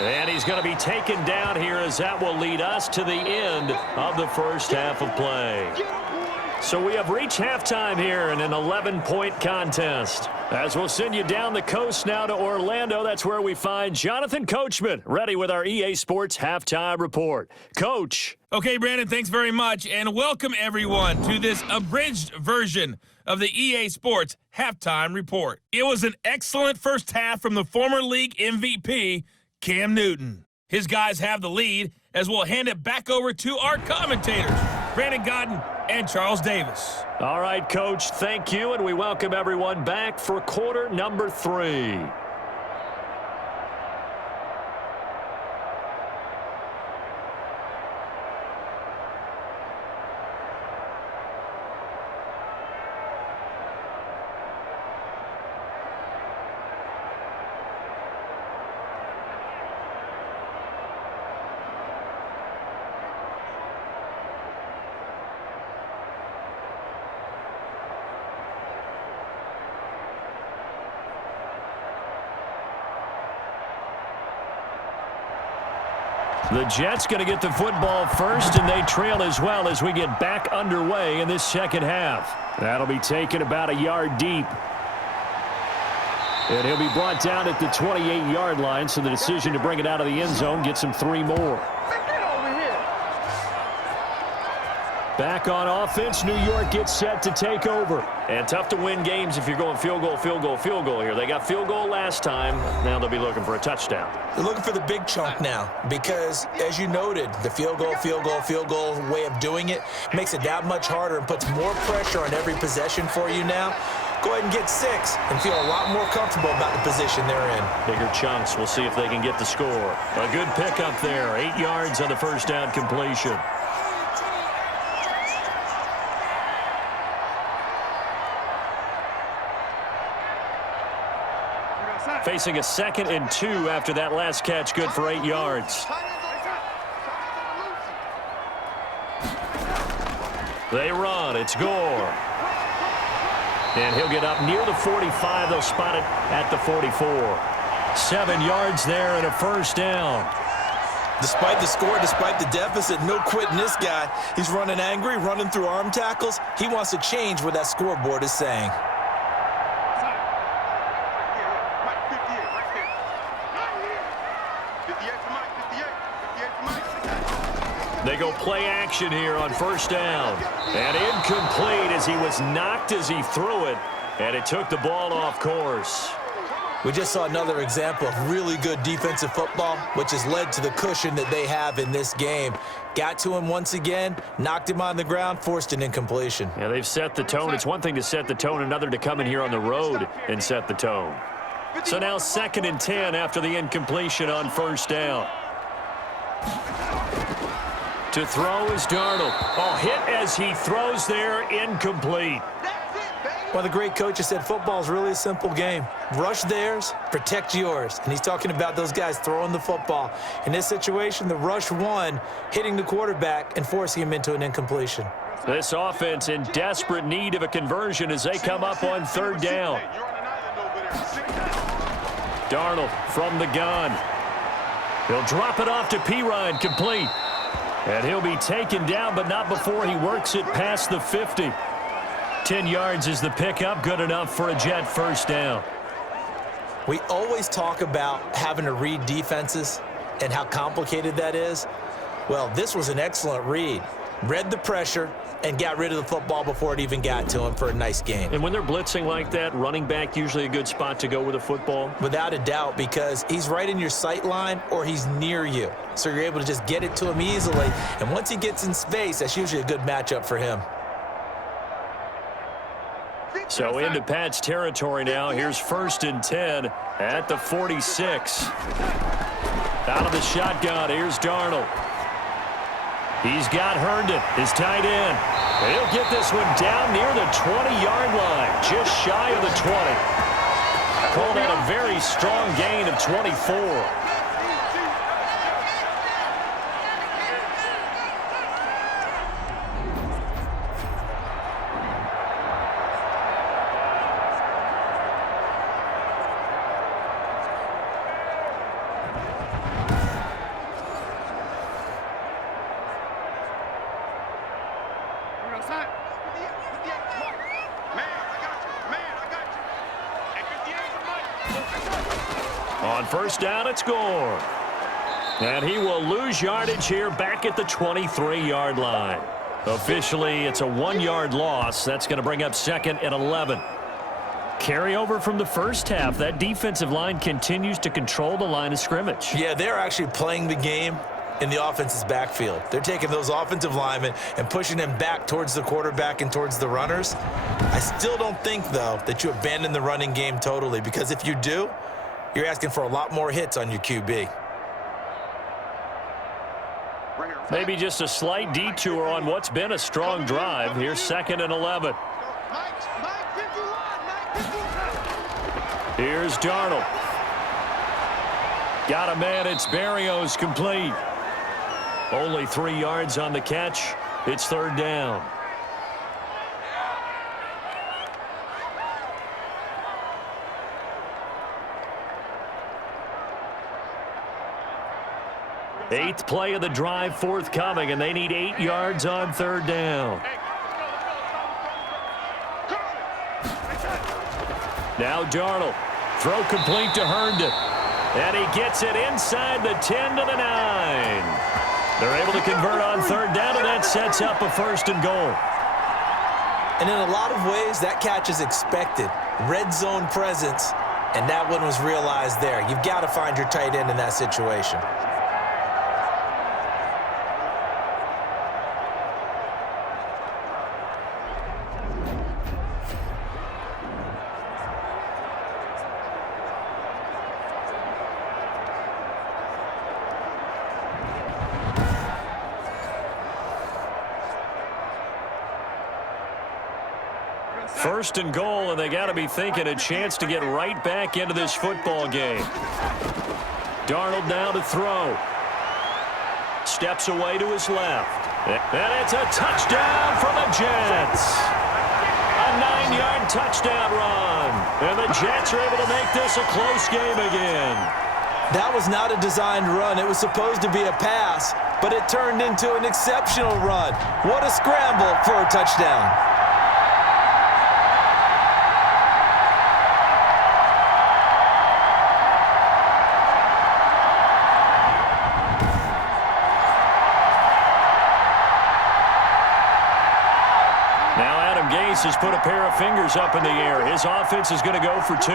And he's going to be taken down here as that will lead us to the end of the first half of play. So we have reached halftime here in an 11-point contest. As we'll send you down the coast now to Orlando, that's where we find Jonathan Coachman, ready with our EA Sports Halftime Report. Coach. Okay, Brandon, thanks very much, and welcome everyone to this abridged version of the EA Sports Halftime Report. It was an excellent first half from the former league MVP, Cam Newton. His guys have the lead as we'll hand it back over to our commentators, Brandon Godden and Charles Davis. All right, Coach, thank you, and we welcome everyone back for quarter number 3. The Jets going to get the football first, and they trail as well as we get back underway in this second half. That'll be taken about a yard deep. And he'll be brought down at the 28-yard line, so the decision to bring it out of the end zone gets him 3 more. Back on offense, New York gets set to take over. And tough to win games if you're going field goal, field goal, field goal here. They got field goal last time. Now they'll be looking for a touchdown. They're looking for the big chunk now because, as you noted, the field goal way of doing it makes it that much harder and puts more pressure on every possession for you now. go ahead and get 6 and feel a lot more comfortable about the position they're in. Bigger chunks. We'll see if they can get the score. A good pickup there. 8 yards on the first down completion. Facing a 2nd and 2 after that last catch, good for 8 yards. They run. It's Gore. And he'll get up near the 45. They'll spot it at the 44. 7 yards there and a first down. Despite the score, despite the deficit, no quitting this guy. He's running angry, running through arm tackles. He wants to change what that scoreboard is saying. They go play action here on first down. And incomplete as he was knocked as he threw it. And it took the ball off course. We just saw another example of really good defensive football, which has led to the cushion that they have in this game. Got to him once again, knocked him on the ground, forced an incompletion. Yeah, they've set the tone. It's one thing to set the tone, another to come in here on the road and set the tone. So now 2nd and 10 after the incompletion on first down. To throw is Darnold. Oh, hit as he throws there, incomplete. Well, the great coach has said football is really a simple game. Rush theirs, protect yours. And he's talking about those guys throwing the football. In this situation, the rush won, hitting the quarterback and forcing him into an incompletion. This offense in desperate need of a conversion as they come up on third down. Darnold from the gun. He'll drop it off to Pirine, complete. And he'll be taken down, but not before he works it past the 50. 10 yards is the pickup, good enough for a Jet first down. We always talk about having to read defenses and how complicated that is. Well, this was an excellent read. Read the pressure and got rid of the football before it even got to him for a nice gain. And when they're blitzing like that, running back usually a good spot to go with a football? Without a doubt, because he's right in your sight line or he's near you. So you're able to just get it to him easily. And once he gets in space, that's usually a good matchup for him. So into Pat's territory now. Here's 1st and 10 at the 46. Out of the shotgun, here's Darnold. He's got Herndon, his tight end. And he'll get this one down near the 20-yard line, just shy of the 20. Called out a very strong gain of 24. On first down, it's Gore. And he will lose yardage here back at the 23-yard line. Officially, it's a 1-yard loss. That's going to bring up 2nd and 11. Carryover from the first half. That defensive line continues to control the line of scrimmage. Yeah, they're actually playing the game in the offense's backfield. They're taking those offensive linemen and pushing them back towards the quarterback and towards the runners. I still don't think, though, that you abandon the running game totally, because if you do, you're asking for a lot more hits on your QB. Maybe just a slight detour on what's been a strong drive. Here's 2nd and 11. Here's Darnold. Got a man. It's Berrios, complete. Only 3 yards on the catch. It's 3rd down. Eighth play of the drive forthcoming, and they need 8 yards on 3rd down. Now Darnold. Throw complete to Herndon. And he gets it inside the 10 to the 9. They're able to convert on 3rd down, and that sets up a 1st and goal. And in a lot of ways, that catch is expected. Red zone presence, and that one was realized there. You've got to find your tight end in that situation. First and goal, and they got to be thinking a chance to get right back into this football game. Darnold now to throw. Steps away to his left. And it's a touchdown for the Jets. A 9-yard touchdown run. And the Jets are able to make this a close game again. That was not a designed run. It was supposed to be a pass, but it turned into an exceptional run. What a scramble for a touchdown. Has put a pair of fingers up in the air. His offense is going to go for 2.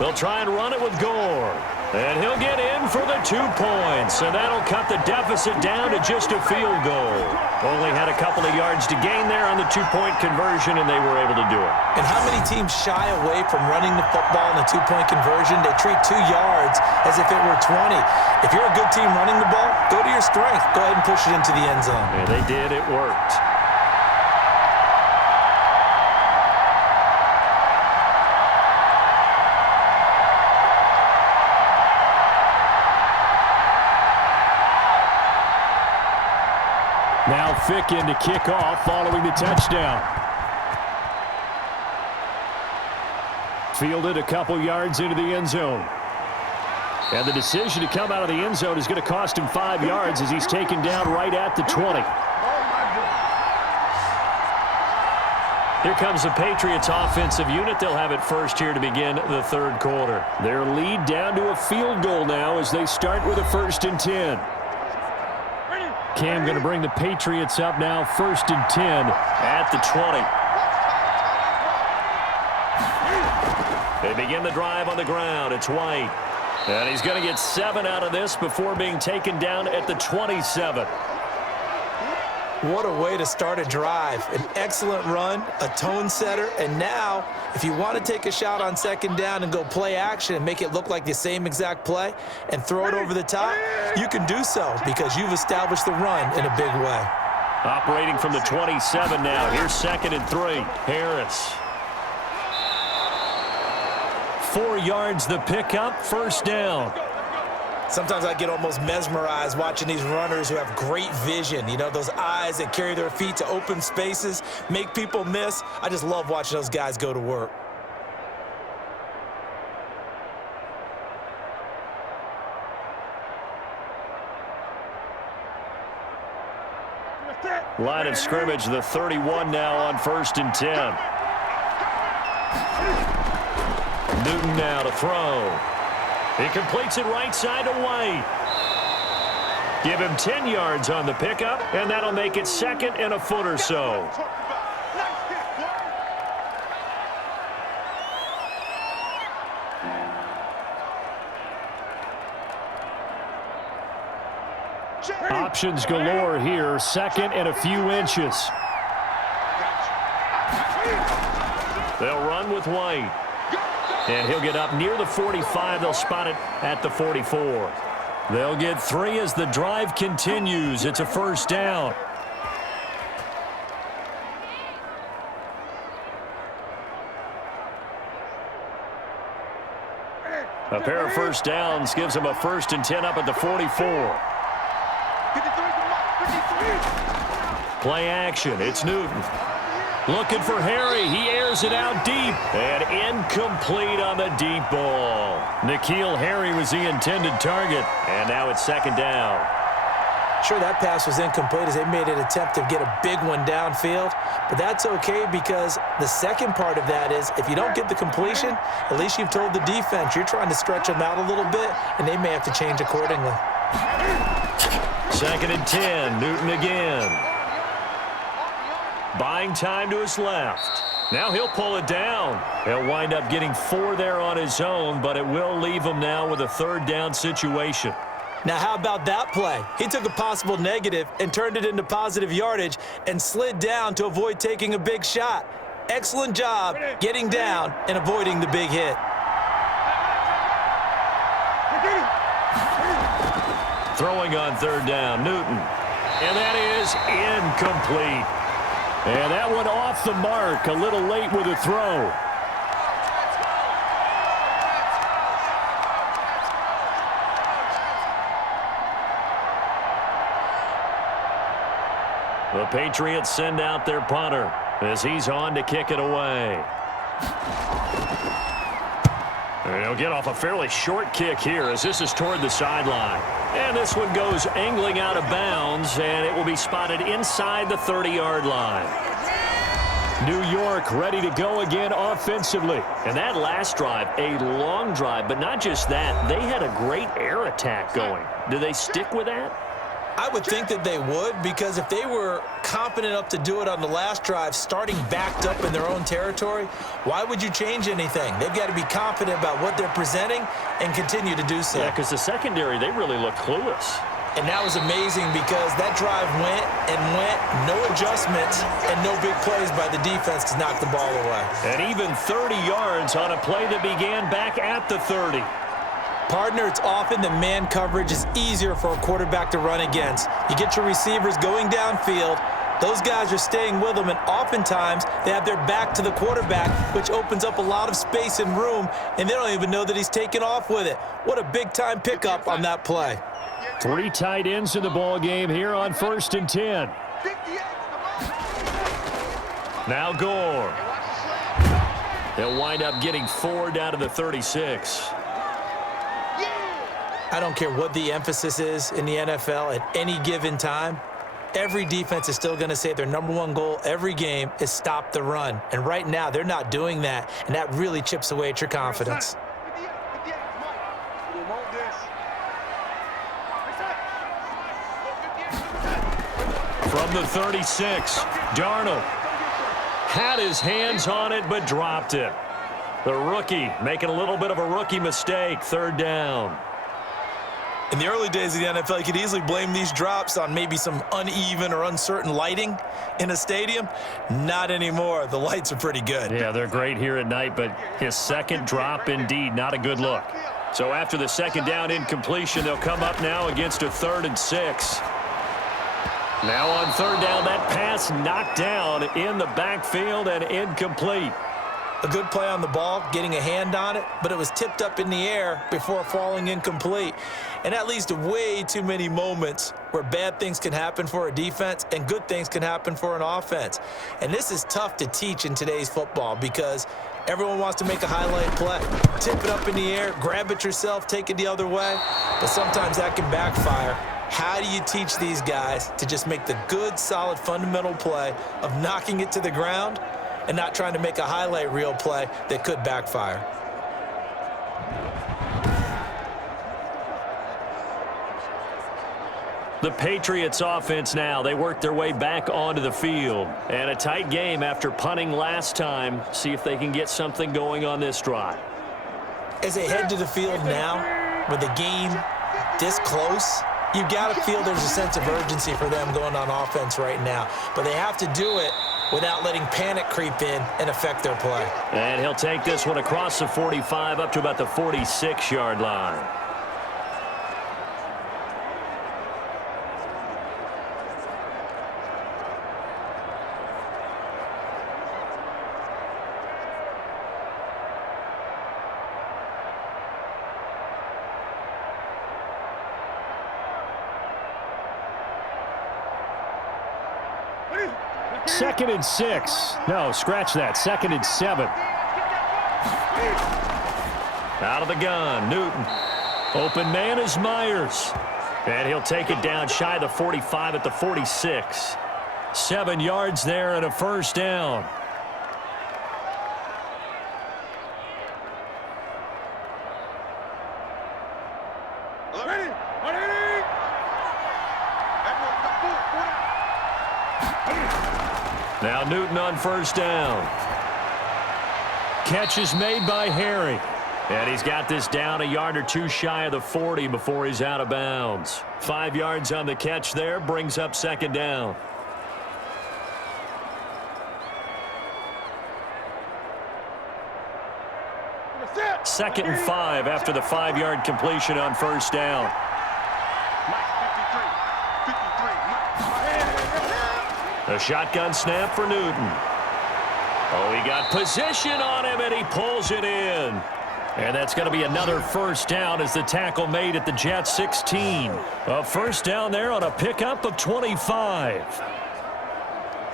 They'll try and run it with Gore. And he'll get in for the 2 points. And that'll cut the deficit down to just a field goal. Only had a couple of yards to gain there on the 2-point conversion, and they were able to do it. And how many teams shy away from running the football in a 2-point conversion? They treat 2 yards as if it were 20. If you're a good team running the ball, go to your strength. Go ahead and push it into the end zone. And they did. It worked. Now Fick in to kick off following the touchdown. Fielded a couple yards into the end zone. And the decision to come out of the end zone is going to cost him 5 yards as he's taken down right at the 20. Here comes the Patriots offensive unit. They'll have it first here to begin the third quarter. Their lead down to a field goal now as they start with a 1st and 10. Cam going to bring the Patriots up now, 1st and 10 at the 20. They begin the drive on the ground. It's White. And he's going to get 7 out of this before being taken down at the 27. What a way to start a drive. An excellent run, a tone setter, and now if you want to take a shot on 2nd down and go play action and make it look like the same exact play and throw it over the top, you can do so because you've established the run in a big way. Operating from the 27 now. Here's 2nd and 3. Harris. 4 yards the pickup, 1st down. Sometimes I get almost mesmerized watching these runners who have great vision. You know, those eyes that carry their feet to open spaces, make people miss. I just love watching those guys go to work. Line of scrimmage, the 31 now on 1st and 10. Newton now to throw. He completes it right side to White. Give him 10 yards on the pickup, and that'll make it 2nd and a foot or so. Options galore here, 2nd and a few inches. They'll run with White. And he'll get up near the 45. They'll spot it at the 44. They'll get 3 as the drive continues. It's a 1st down. A pair of 1st downs gives them a 1st and 10 up at the 44. Play action. It's Newton. Looking for Harry. He airs it out deep. And incomplete on the deep ball. N'Keal Harry was the intended target. And now it's 2nd down. Sure, that pass was incomplete as they made an attempt to get a big one downfield. But that's okay because the second part of that is if you don't get the completion, at least you've told the defense you're trying to stretch them out a little bit, and they may have to change accordingly. 2nd and 10. Newton again. Buying time to his left. Now he'll pull it down. He'll wind up getting 4 there on his own, but it will leave him now with a 3rd down situation. Now how about that play? He took a possible negative and turned it into positive yardage and slid down to avoid taking a big shot. Excellent job getting down and avoiding the big hit. Throwing on 3rd down, Newton. And that is incomplete. And that one off the mark, a little late with a throw. The Patriots send out their punter as he's on to kick it away. And he'll get off a fairly short kick here as this is toward the sideline. And this one goes angling out of bounds, and it will be spotted inside the 30-yard line. New York ready to go again offensively. And that last drive, a long drive, but not just that. They had a great air attack going. Do they stick with that? I would think that they would, because if they were confident enough to do it on the last drive, starting backed up in their own territory, why would you change anything? They've got to be confident about what they're presenting and continue to do so. Yeah, because the secondary, they really look clueless. And that was amazing because that drive went and went, no adjustments, and no big plays by the defense to knock the ball away. And even 30 yards on a play that began back at the 30. Partner, it's often that man coverage is easier for a quarterback to run against. You get your receivers going downfield. Those guys are staying with them, and oftentimes they have their back to the quarterback, which opens up a lot of space and room, and they don't even know that he's taken off with it. What a big-time pickup on that play. 3 tight ends in the ball game here on 1st and 10. Now Gore. They'll wind up getting 4 down to the 36. I don't care what the emphasis is in the NFL at any given time. Every defense is still going to say their #1 goal every game is stop the run. And right now, they're not doing that, and that really chips away at your confidence. From the 36, Darnold had his hands on it but dropped it. The rookie making a little bit of a rookie mistake, 3rd down. In the early days of the NFL, you could easily blame these drops on maybe some uneven or uncertain lighting in a stadium. Not anymore. The lights are pretty good. Yeah, they're great here at night, but his second drop, indeed, not a good look. So after the 2nd down incompletion, they'll come up now against a 3rd and 6. Now on 3rd down, that pass knocked down in the backfield and incomplete. A good play on the ball, getting a hand on it, but it was tipped up in the air before falling incomplete. And that leads to way too many moments where bad things can happen for a defense and good things can happen for an offense. And this is tough to teach in today's football because everyone wants to make a highlight play. Tip it up in the air, grab it yourself, take it the other way. But sometimes that can backfire. How do you teach these guys to just make the good, solid, fundamental play of knocking it to the ground and not trying to make a highlight reel play that could backfire? The Patriots offense now, they work their way back onto the field. And a tight game after punting last time. See if they can get something going on this drive. As they head to the field now, with the game this close, you've got to feel there's a sense of urgency for them going on offense right now. But they have to do it without letting panic creep in and affect their play. And he'll take this one across the 45 up to about the 46-yard line. Second and 6. No, scratch that. 2nd and 7. Out of the gun, Newton. Open man is Myers. And he'll take it down shy of the 45 at the 46. 7 yards there and a 1st down. Now Newton on 1st down. Catch is made by Harry. And he's got this down a yard or 2 shy of the 40 before he's out of bounds. 5 yards on the catch there, brings up 2nd down. Second and 5 after the 5-yard completion on 1st down. A shotgun snap for Newton. Oh, he got position on him, and he pulls it in. And that's going to be another first down as the tackle made at the Jets 16. A first down there on a pickup of 25.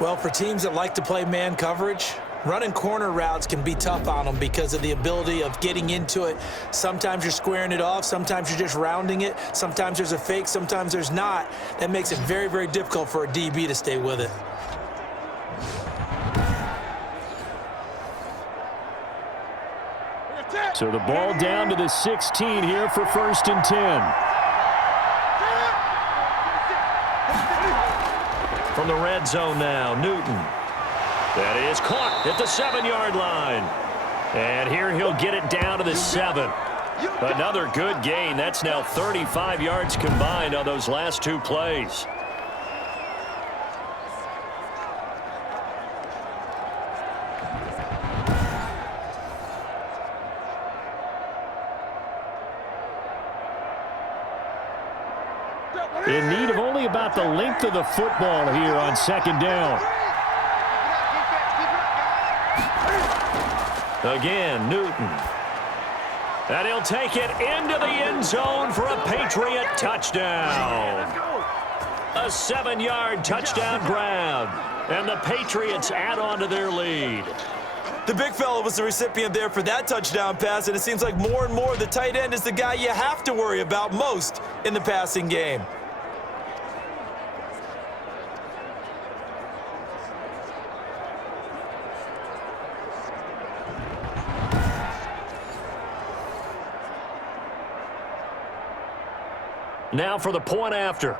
Well, for teams that like to play man coverage, running corner routes can be tough on them because of the ability of getting into it. Sometimes you're squaring it off. Sometimes you're just rounding it. Sometimes there's a fake. Sometimes there's not. That makes it very, very difficult for a DB to stay with it. So the ball down to the 16 here for 1st and 10. From the red zone now, Newton. That is caught at the 7-yard line. And here he'll get it down to the 7. Another good gain. That's now 35 yards combined on those last 2 plays. In need of only about the length of the football here on 2nd down. Again, Newton. And he'll take it into the end zone for a Patriot touchdown. A 7-yard touchdown grab. And the Patriots add on to their lead. The big fella was the recipient there for that touchdown pass, and it seems like more and more the tight end is the guy you have to worry about most in the passing game. Now for the point after.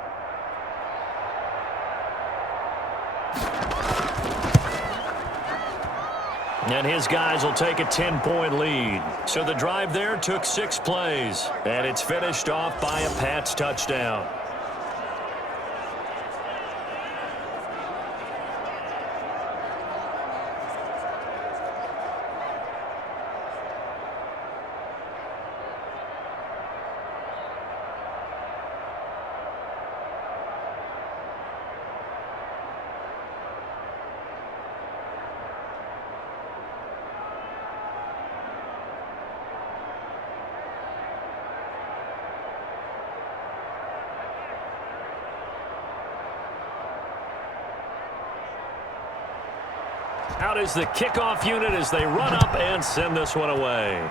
And his guys will take a 10-point lead. So the drive there took 6 plays. And it's finished off by a Pats touchdown. Out is the kickoff unit as they run up and send this one away.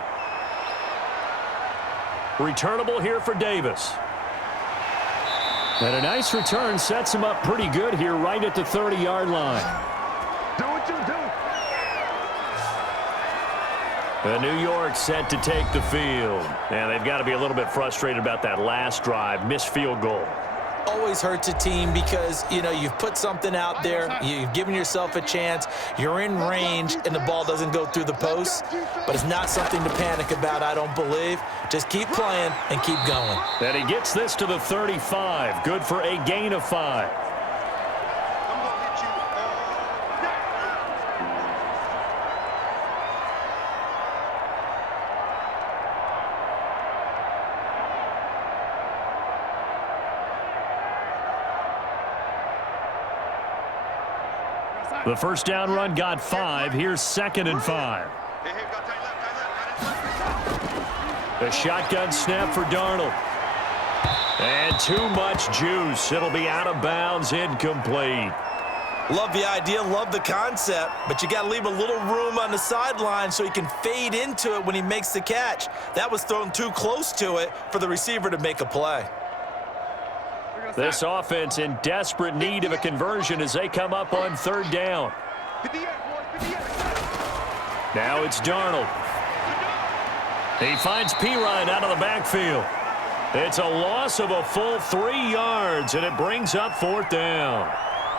Returnable here for Davis. And a nice return sets him up pretty good here right at the 30-yard line. Do what you do. And New York set to take the field. And they've got to be a little bit frustrated about that last drive. Missed field goal. Always hurts a team because, you know, you've put something out there, you've given yourself a chance, you're in range, and the ball doesn't go through the post. But it's not something to panic about, I don't believe. Just keep playing and keep going. And he gets this to the 35. Good for a gain of 5. I'm going to hit you all night. The first down run got 5. Here's 2nd and 5. Hey, go tight left. A shotgun snap for Darnold. And too much juice. It'll be out of bounds, incomplete. Love the idea, love the concept, but you got to leave a little room on the sideline so he can fade into it when he makes the catch. That was thrown too close to it for the receiver to make a play. This offense in desperate need of a conversion as they come up on 3rd down. Now it's Darnold. He finds Pirine out of the backfield. It's a loss of a full 3 yards, and it brings up 4th down.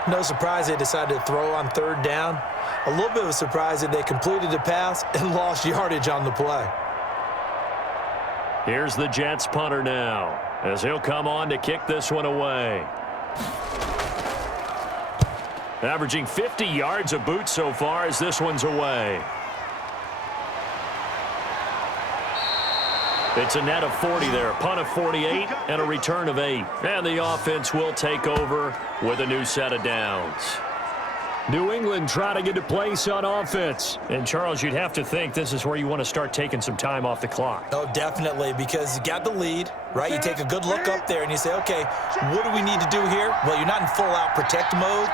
No surprise they decided to throw on 3rd down. A little bit of a surprise that they completed the pass and lost yardage on the play. Here's the Jets punter now, as he'll come on to kick this one away. Averaging 50 yards a boot so far as this one's away. It's a net of 40 there, a punt of 48, and a return of 8. And the offense will take over with a new set of downs. New England trying to get a place on offense. And, Charles, you'd have to think this is where you want to start taking some time off the clock. Oh, definitely, because you got the lead, right? You take a good look up there and you say, okay, what do we need to do here? Well, you're not in full-out protect mode.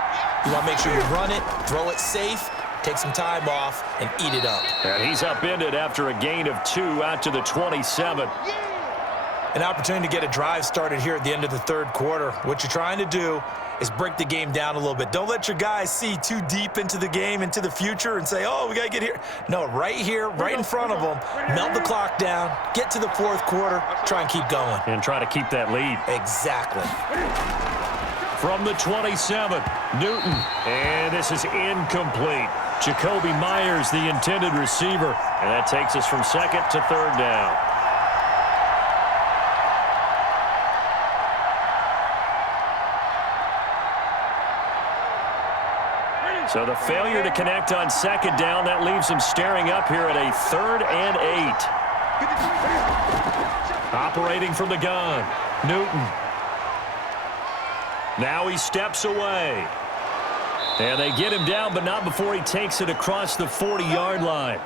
You want to make sure you run it, throw it safe, take some time off, and eat it up. And he's upended after a gain of 2 out to the 27. An opportunity to get a drive started here at the end of the third quarter. What you're trying to do is break the game down a little bit. Don't let your guys see too deep into the game, into the future, and say, oh, we got to get here. No, right here, right in front of them, melt the clock down, get to the fourth quarter, try and keep going. And try to keep that lead. Exactly. From the 27, Newton. And this is incomplete. Jacoby Myers, the intended receiver. And that takes us from second to third down. So the failure to connect on second down, that leaves him staring up here at a 3rd and 8. Operating from the gun, Newton. Now he steps away. And they get him down, but not before he takes it across the 40-yard line.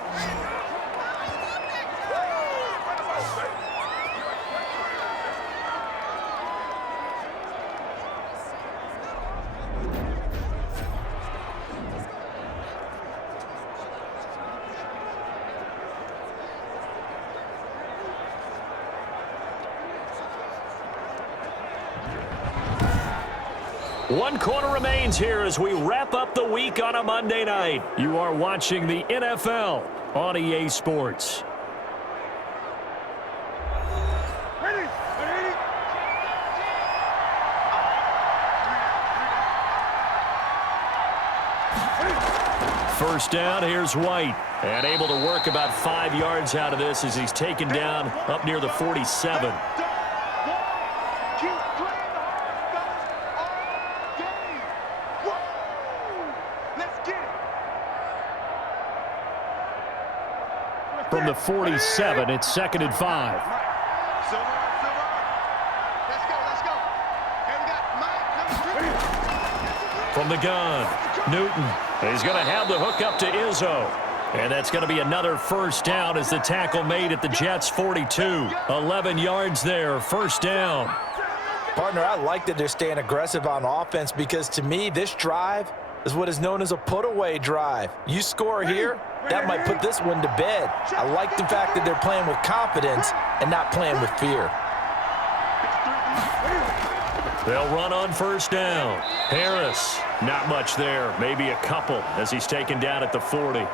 One quarter remains here as we wrap up the week on a Monday night. You are watching the NFL on EA Sports. First down, here's White. And able to work about 5 yards out of this as he's taken down up near the 47. From the 47, it's 2nd and 5. From the gun, Newton. He's going to have the hook up to Izzo. And that's going to be another first down as the tackle made at the Jets' 42. 11 yards there, first down. Partner, I like that they're staying aggressive on offense because to me, this drive is what is known as a put-away drive. You score here, that might put this one to bed. I like the fact that they're playing with confidence and not playing with fear. They'll run on first down. Harris, not much there, maybe a couple as he's taken down at the 40.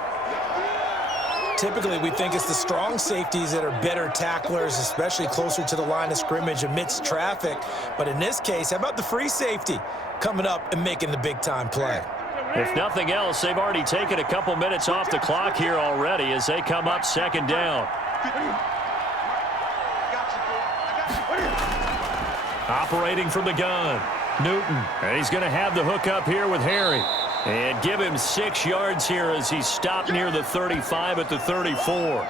Typically, we think it's the strong safeties that are better tacklers, especially closer to the line of scrimmage amidst traffic. But in this case, how about the free safety coming up and making the big-time play? If nothing else, they've already taken a couple minutes off the clock here already as they come up second down. Operating from the gun, Newton. And he's going to have the hook up here with Harry. And give him 6 yards here as he's stopped near the 35 at the 34.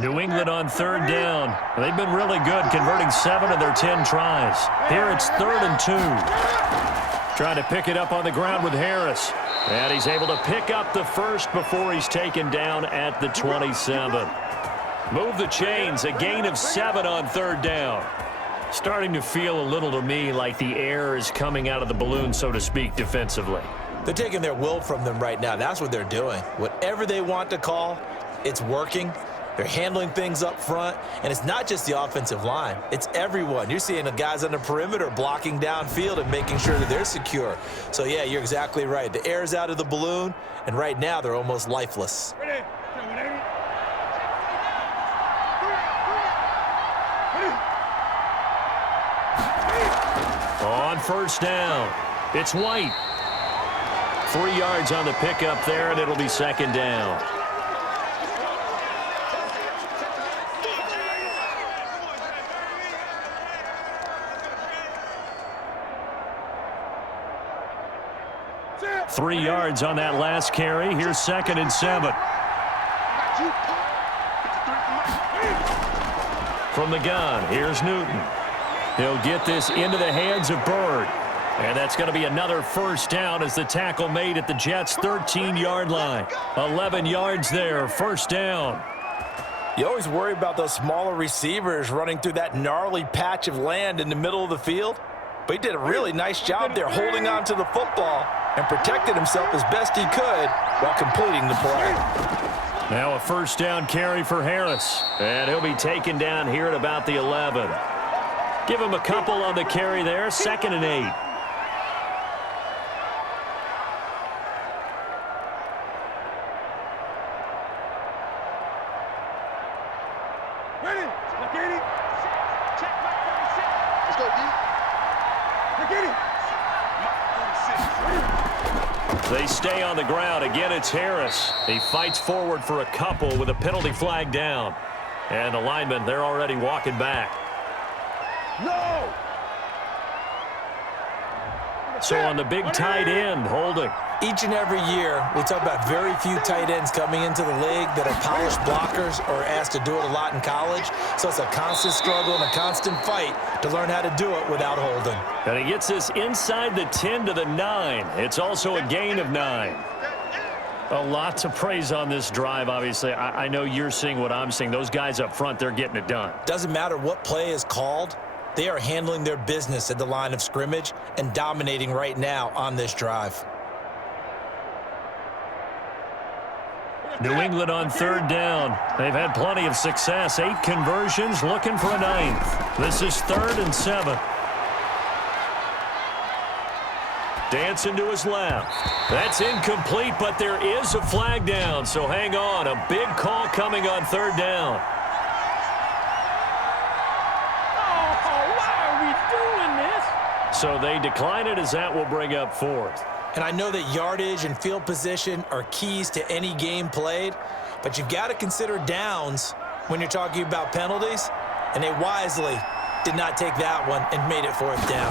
New England on third down. They've been really good, converting 7 of their 10 tries. Here it's 3rd and 2. Trying to pick it up on the ground with Harris. And he's able to pick up the first before he's taken down at the 27. Move the chains, a gain of 7 on third down. Starting to feel a little to me like the air is coming out of the balloon, so to speak, defensively. They're taking their will from them right now. That's what they're doing. Whatever they want to call, it's working. They're handling things up front, and it's not just the offensive line. It's everyone. You're seeing the guys on the perimeter blocking downfield and making sure that they're secure. So, yeah, you're exactly right. The air's out of the balloon, and right now they're almost lifeless. On first down, it's White. 3 yards on the pickup there, and it'll be second down. 3 yards on that last carry. Here's 2nd and 7. From the gun, here's Newton. He'll get this into the hands of Bird. And that's going to be another first down as the tackle made at the Jets' 13-yard line. 11 yards there, first down. You always worry about those smaller receivers running through that gnarly patch of land in the middle of the field. But he did a really nice job there holding on to the football and protected himself as best he could while completing the play. Now a first down carry for Harris. And he'll be taken down here at about the 11. Give him a couple on the carry there, 2nd and 8. They stay on the ground. Again, it's Harris. He fights forward for a couple with a penalty flag down. And the linemen, they're already walking back. No! So on the big tight end, holding. Each and every year, we talk about very few tight ends coming into the league that are polished blockers or asked to do it a lot in college. So it's a constant struggle and a constant fight to learn how to do it without holding. And he gets this inside the 10 to the 9. It's also a gain of 9. A lot to praise on this drive, obviously. I know you're seeing what I'm seeing. Those guys up front, they're getting it done. Doesn't matter what play is called. They are handling their business at the line of scrimmage and dominating right now on this drive. New England on 3rd down. They've had plenty of success. 8 conversions, looking for a 9th. This is 3rd and 7. Dancing to his left. That's incomplete, but there is a flag down, so hang on. A big call coming on 3rd down. Why are we doing this? So they decline it as that will bring up 4th. And I know that yardage and field position are keys to any game played, but you've got to consider downs when you're talking about penalties, and they wisely did not take that one and made it 4th down.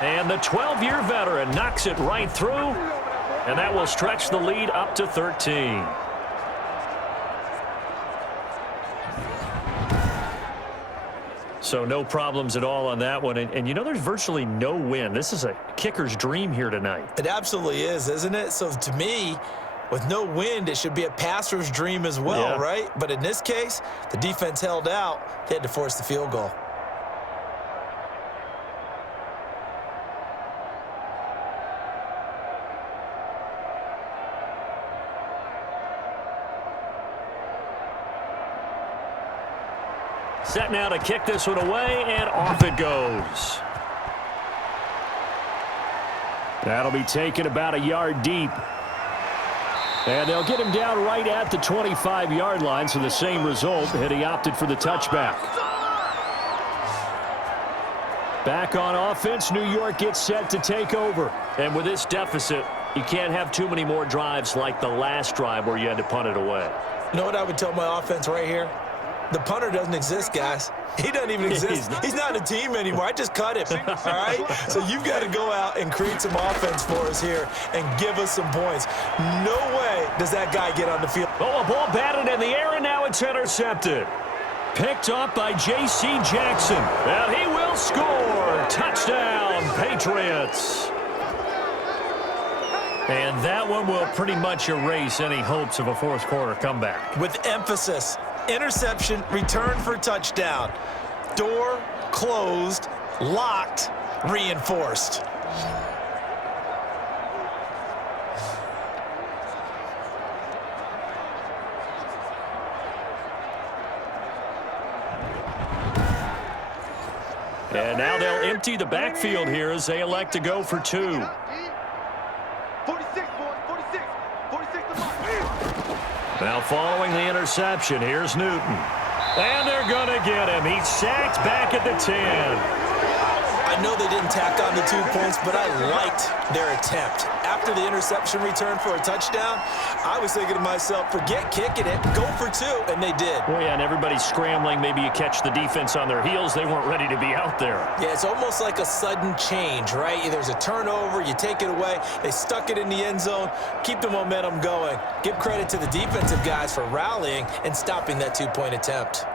And the 12-year veteran knocks it right through, and that will stretch the lead up to 13. So no problems at all on that one. And you know, there's virtually no wind. This is a kicker's dream here tonight. It absolutely is, isn't it? So to me, with no wind, it should be a passer's dream as well, Yeah. right? But in this case, the defense held out. They had to force the field goal. Set now to kick this one away, and off it goes. That'll be taken about a yard deep. And they'll get him down right at the 25-yard line, so the same result, and he opted for the touchback. Back on offense, New York gets set to take over. And with this deficit, you can't have too many more drives like the last drive where you had to punt it away. You know what I would tell my offense right here? The punter doesn't exist, guys. He doesn't even exist. He's not a team anymore. I just cut him, all right? So you've got to go out and create some offense for us here and give us some points. No way does that guy get on the field. Oh, a ball batted in the air, and now it's intercepted. Picked up by J.C. Jackson. And he will score. Touchdown, Patriots. And that one will pretty much erase any hopes of a fourth quarter comeback. With emphasis. Interception, return for touchdown. Door closed, locked, reinforced. And now they'll empty the backfield here as they elect to go for 2. 46, boys, 46. 46 to mark. Now following the interception, here's Newton. And they're going to get him. He's sacked back at the 10. I know they didn't tack on the 2 points, but I liked their attempt. After after the interception return for a touchdown, I was thinking to myself, forget kicking it, go for 2, and they did. Well, yeah, and everybody's scrambling. Maybe you catch the defense on their heels. They weren't ready to be out there. Yeah, it's almost like a sudden change, right? There's a turnover, you take it away, they stuck it in the end zone, keep the momentum going. Give credit to the defensive guys for rallying and stopping that 2-point attempt.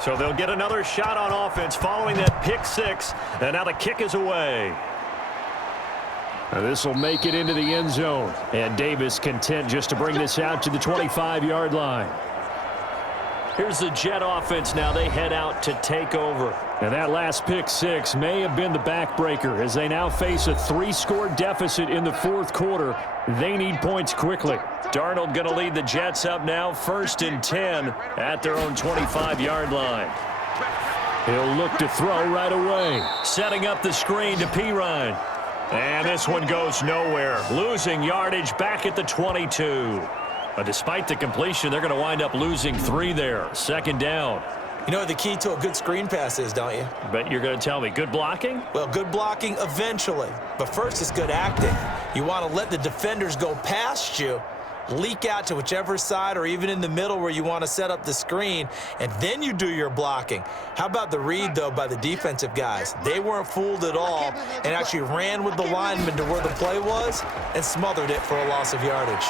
So they'll get another shot on offense following that pick 6, and now the kick is away. This will make it into the end zone, and Davis content just to bring this out to the 25-yard line. Here's the Jet offense now. They head out to take over. And that last pick 6 may have been the backbreaker as they now face a 3-score deficit in the fourth quarter. They need points quickly. Darnold going to lead the Jets up now, 1st and 10 at their own 25-yard line. He'll look to throw right away. Setting up the screen to Pirine. And this one goes nowhere. Losing yardage back at the 22. But despite the completion, they're going to wind up losing 3 there. 2nd down. You know what the key to a good screen pass is, don't you? But you're going to tell me, good blocking? Well, good blocking eventually. But first is good acting. You want to let the defenders go past you, leak out to whichever side or even in the middle where you want to set up the screen, and then you do your blocking. How about the read, though, by the defensive guys? They weren't fooled at all and actually ran with the lineman to where the play was and smothered it for a loss of yardage.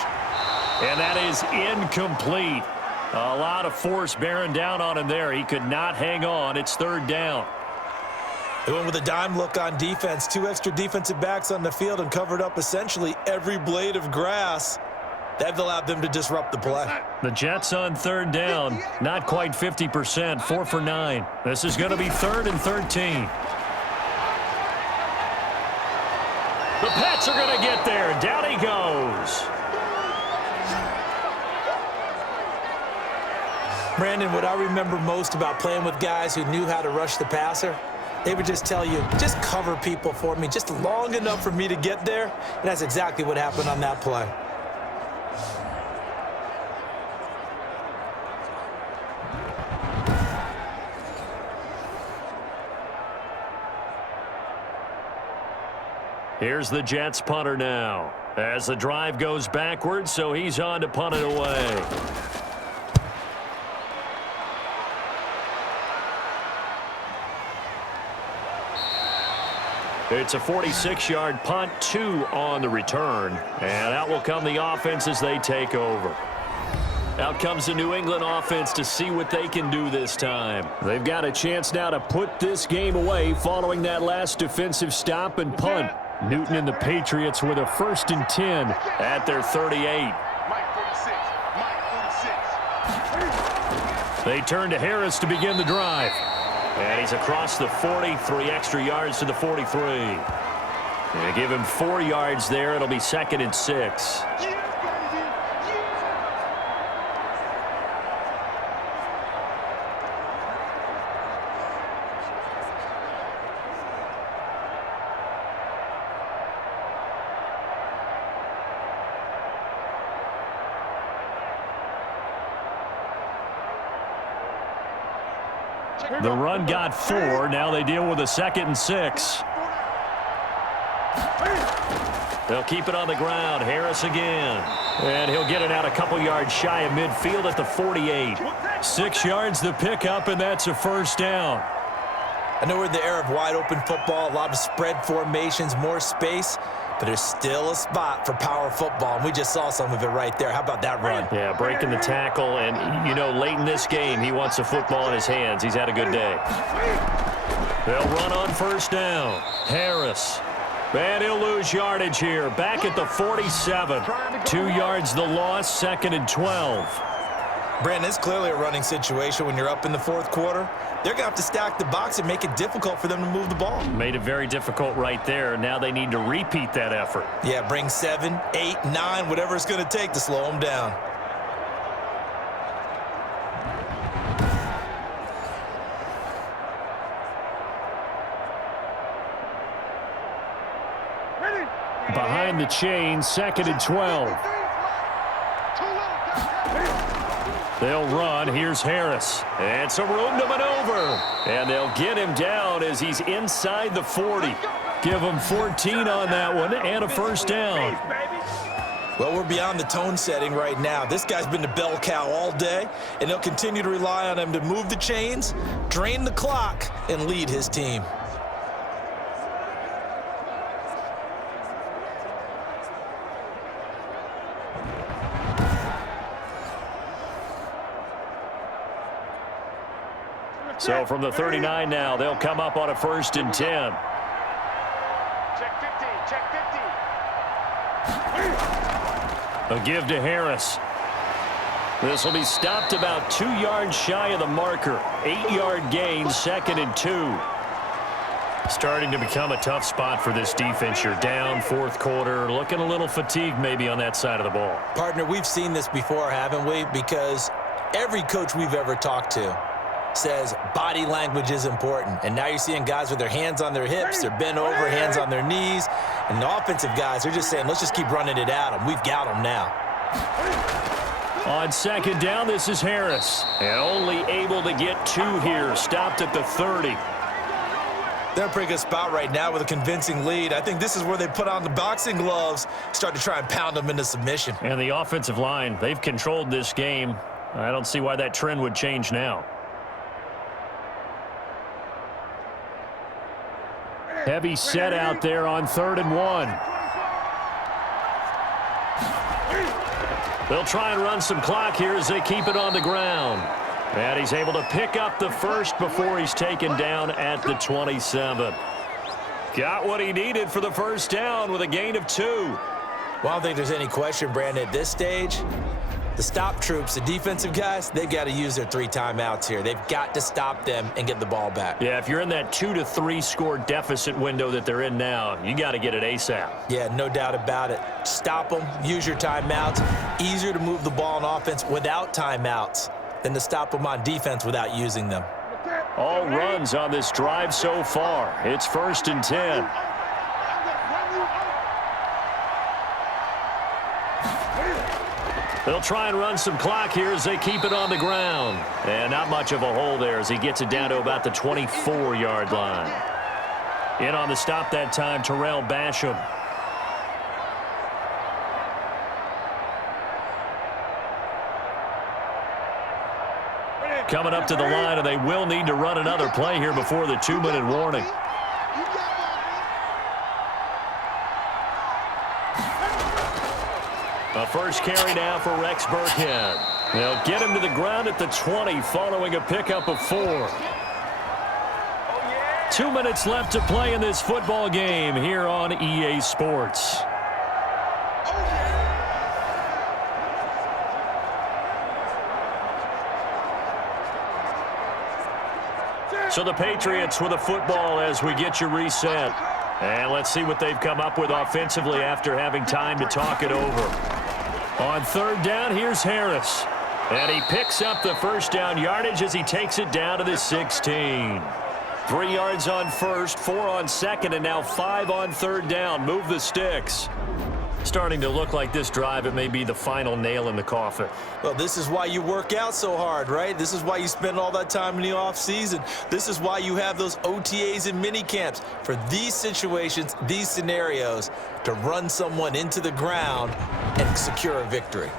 And that is incomplete. A lot of force bearing down on him there. He could not hang on. It's 3rd down. They went with a dime look on defense. 2 extra defensive backs on the field and covered up essentially every blade of grass. That allowed them to disrupt the play. The Jets on 3rd down. Not quite 50%. 4 for 9. This is going to be 3rd and 13. The Pats are going to get there. Down he goes. Brandon, what I remember most about playing with guys who knew how to rush the passer, they would just tell you, just cover people for me, just long enough for me to get there. And that's exactly what happened on that play. Here's the Jets punter now. As the drive goes backwards, so he's on to punt it away. It's a 46-yard punt, 2 on the return. And out will come the offense as they take over. Out comes the New England offense to see what they can do this time. They've got a chance now to put this game away following that last defensive stop and punt. Newton and the Patriots with a 1st and 10 at their 38. They turn to Harris to begin the drive. And he's across the 40, 3 extra yards to the 43. They give him 4 yards there. It'll be 2nd and 6. The run got 4. Now they deal with a 2nd and 6. They'll keep it on the ground. Harris again. And he'll get it out a couple yards shy of midfield at the 48. 6 yards the pickup, and that's a 1st down. I know we're in the era of wide-open football, a lot of spread formations, more space, but there's still a spot for power football, and we just saw some of it right there. How about that run? Yeah, breaking the tackle, and, you know, late in this game, he wants the football in his hands. He's had a good day. They'll run on 1st down. Harris. And he'll lose yardage here. Back at the 47. 2 yards the loss, 2nd and 12. Brandon, it's clearly a running situation when you're up in the fourth quarter. They're going to have to stack the box and make it difficult for them to move the ball. Made it very difficult right there. Now they need to repeat that effort. Yeah, bring 7, 8, 9, whatever it's going to take to slow them down. run the chain, 2nd and 12. They'll run. Here's Harris. And some room to maneuver. And they'll get him down as he's inside the 40. Give him 14 on that one and a first down. Well, we're beyond the tone setting right now. This guy's been the bell cow all day, and they'll continue to rely on him to move the chains, drain the clock, and lead his team. So from the 39 now, they'll come up on a 1st and 10. Check 50, check 50. A give to Harris. This will be stopped about 2 yards shy of the marker. 8-yard gain, 2nd and 2. Starting to become a tough spot for this defense. You're down 4th quarter, looking a little fatigued maybe on that side of the ball. Partner, we've seen this before, haven't we? Because every coach we've ever talked to says body language is important. And now you're seeing guys with their hands on their hips, they're bent over, hands on their knees. And the offensive guys are just saying, let's just keep running it at them. We've got them now. On 2nd down, this is Harris. And only able to get 2 here. Stopped at the 30. They're in a pretty good spot right now with a convincing lead. I think this is where they put on the boxing gloves, start to try and pound them into submission. And the offensive line, they've controlled this game. I don't see why that trend would change now. Heavy set out there on 3rd and 1. They'll try and run some clock here as they keep it on the ground. And he's able to pick up the first before he's taken down at the 27. Got what he needed for the first down with a gain of 2. Well, I don't think there's any question, Brandon, at this stage. The stop troops, the defensive guys, they've got to use their 3 timeouts here. They've got to stop them and get the ball back. Yeah, if you're in that 2 to 3 score deficit window that they're in now, you got to get it ASAP. Yeah, no doubt about it. Stop them, use your timeouts. Easier to move the ball on offense without timeouts than to stop them on defense without using them. All runs on this drive so far. It's 1st and 10. They'll try and run some clock here as they keep it on the ground. And not much of a hole there as he gets it down to about the 24-yard line. In on the stop that time, Terrell Basham. Coming up to the line, and they will need to run another play here before the 2-minute warning. A first carry now for Rex Burkhead. They'll get him to the ground at the 20 following a pickup of 4. 2 minutes left to play in this football game here on EA Sports. So the Patriots with a football as we get you reset. And let's see what they've come up with offensively after having time to talk it over. On 3rd down, here's Harris. And he picks up the first down yardage as he takes it down to the 16. 3 yards on 1st, 4 on 2nd, and now 5 on 3rd down. Move the sticks. Starting to look like this drive, it may be the final nail in the coffin. Well, this is why you work out so hard, right? This is why you spend all that time in the offseason. This is why you have those OTAs and mini camps for these situations, these scenarios, to run someone into the ground and secure a victory.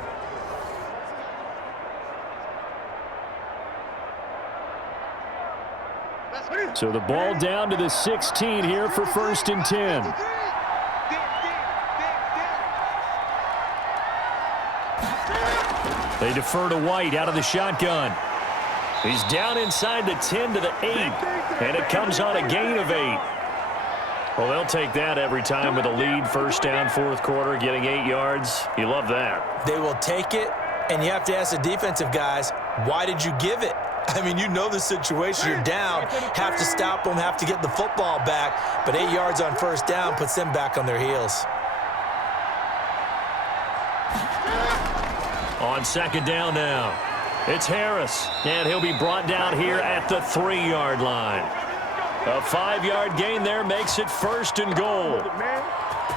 So the ball down to the 16 here for 1st and 10. They defer to White out of the shotgun. He's down inside the 10 to the 8, and it comes on a gain of 8. Well, they'll take that every time with a lead. 1st down, 4th quarter, getting 8 yards. You love that. They will take it, and you have to ask the defensive guys, why did you give it? I mean, you know the situation. You're down, have to stop them, have to get the football back, but 8 yards on 1st down puts them back on their heels. On 2nd down now, it's Harris, and he'll be brought down here at the 3-yard line. A 5-yard gain there makes it 1st and goal.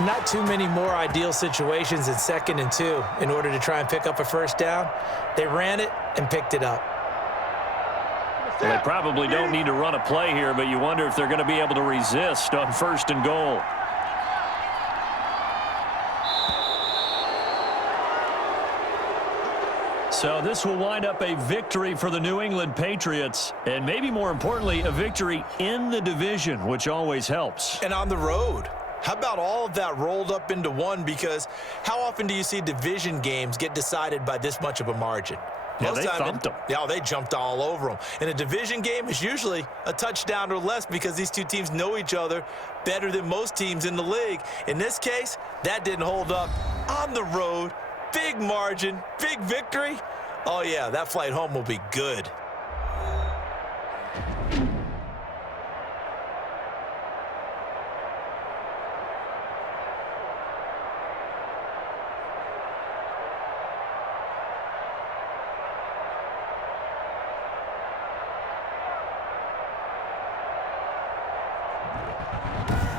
Not too many more ideal situations in 2nd and 2 in order to try and pick up a first down. They ran it and picked it up. Well, they probably don't need to run a play here, but you wonder if they're going to be able to resist on 1st and goal. So this will wind up a victory for the New England Patriots, and maybe more importantly, a victory in the division, which always helps. And on the road. How about all of that rolled up into one? Because how often do you see division games get decided by this much of a margin? Yeah, they thumped them. Yeah, they jumped all over them. And a division game is usually a touchdown or less because these two teams know each other better than most teams in the league. In this case, that didn't hold up. On the road, big margin, big victory. Oh, yeah, that flight home will be good.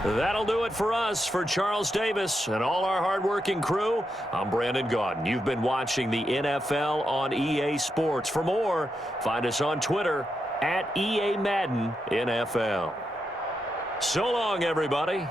That'll do it for us. For Charles Davis and all our hardworking crew, I'm Brandon Gaudin. You've been watching the NFL on EA Sports. For more, find us on Twitter @EA Madden NFL. So long, everybody.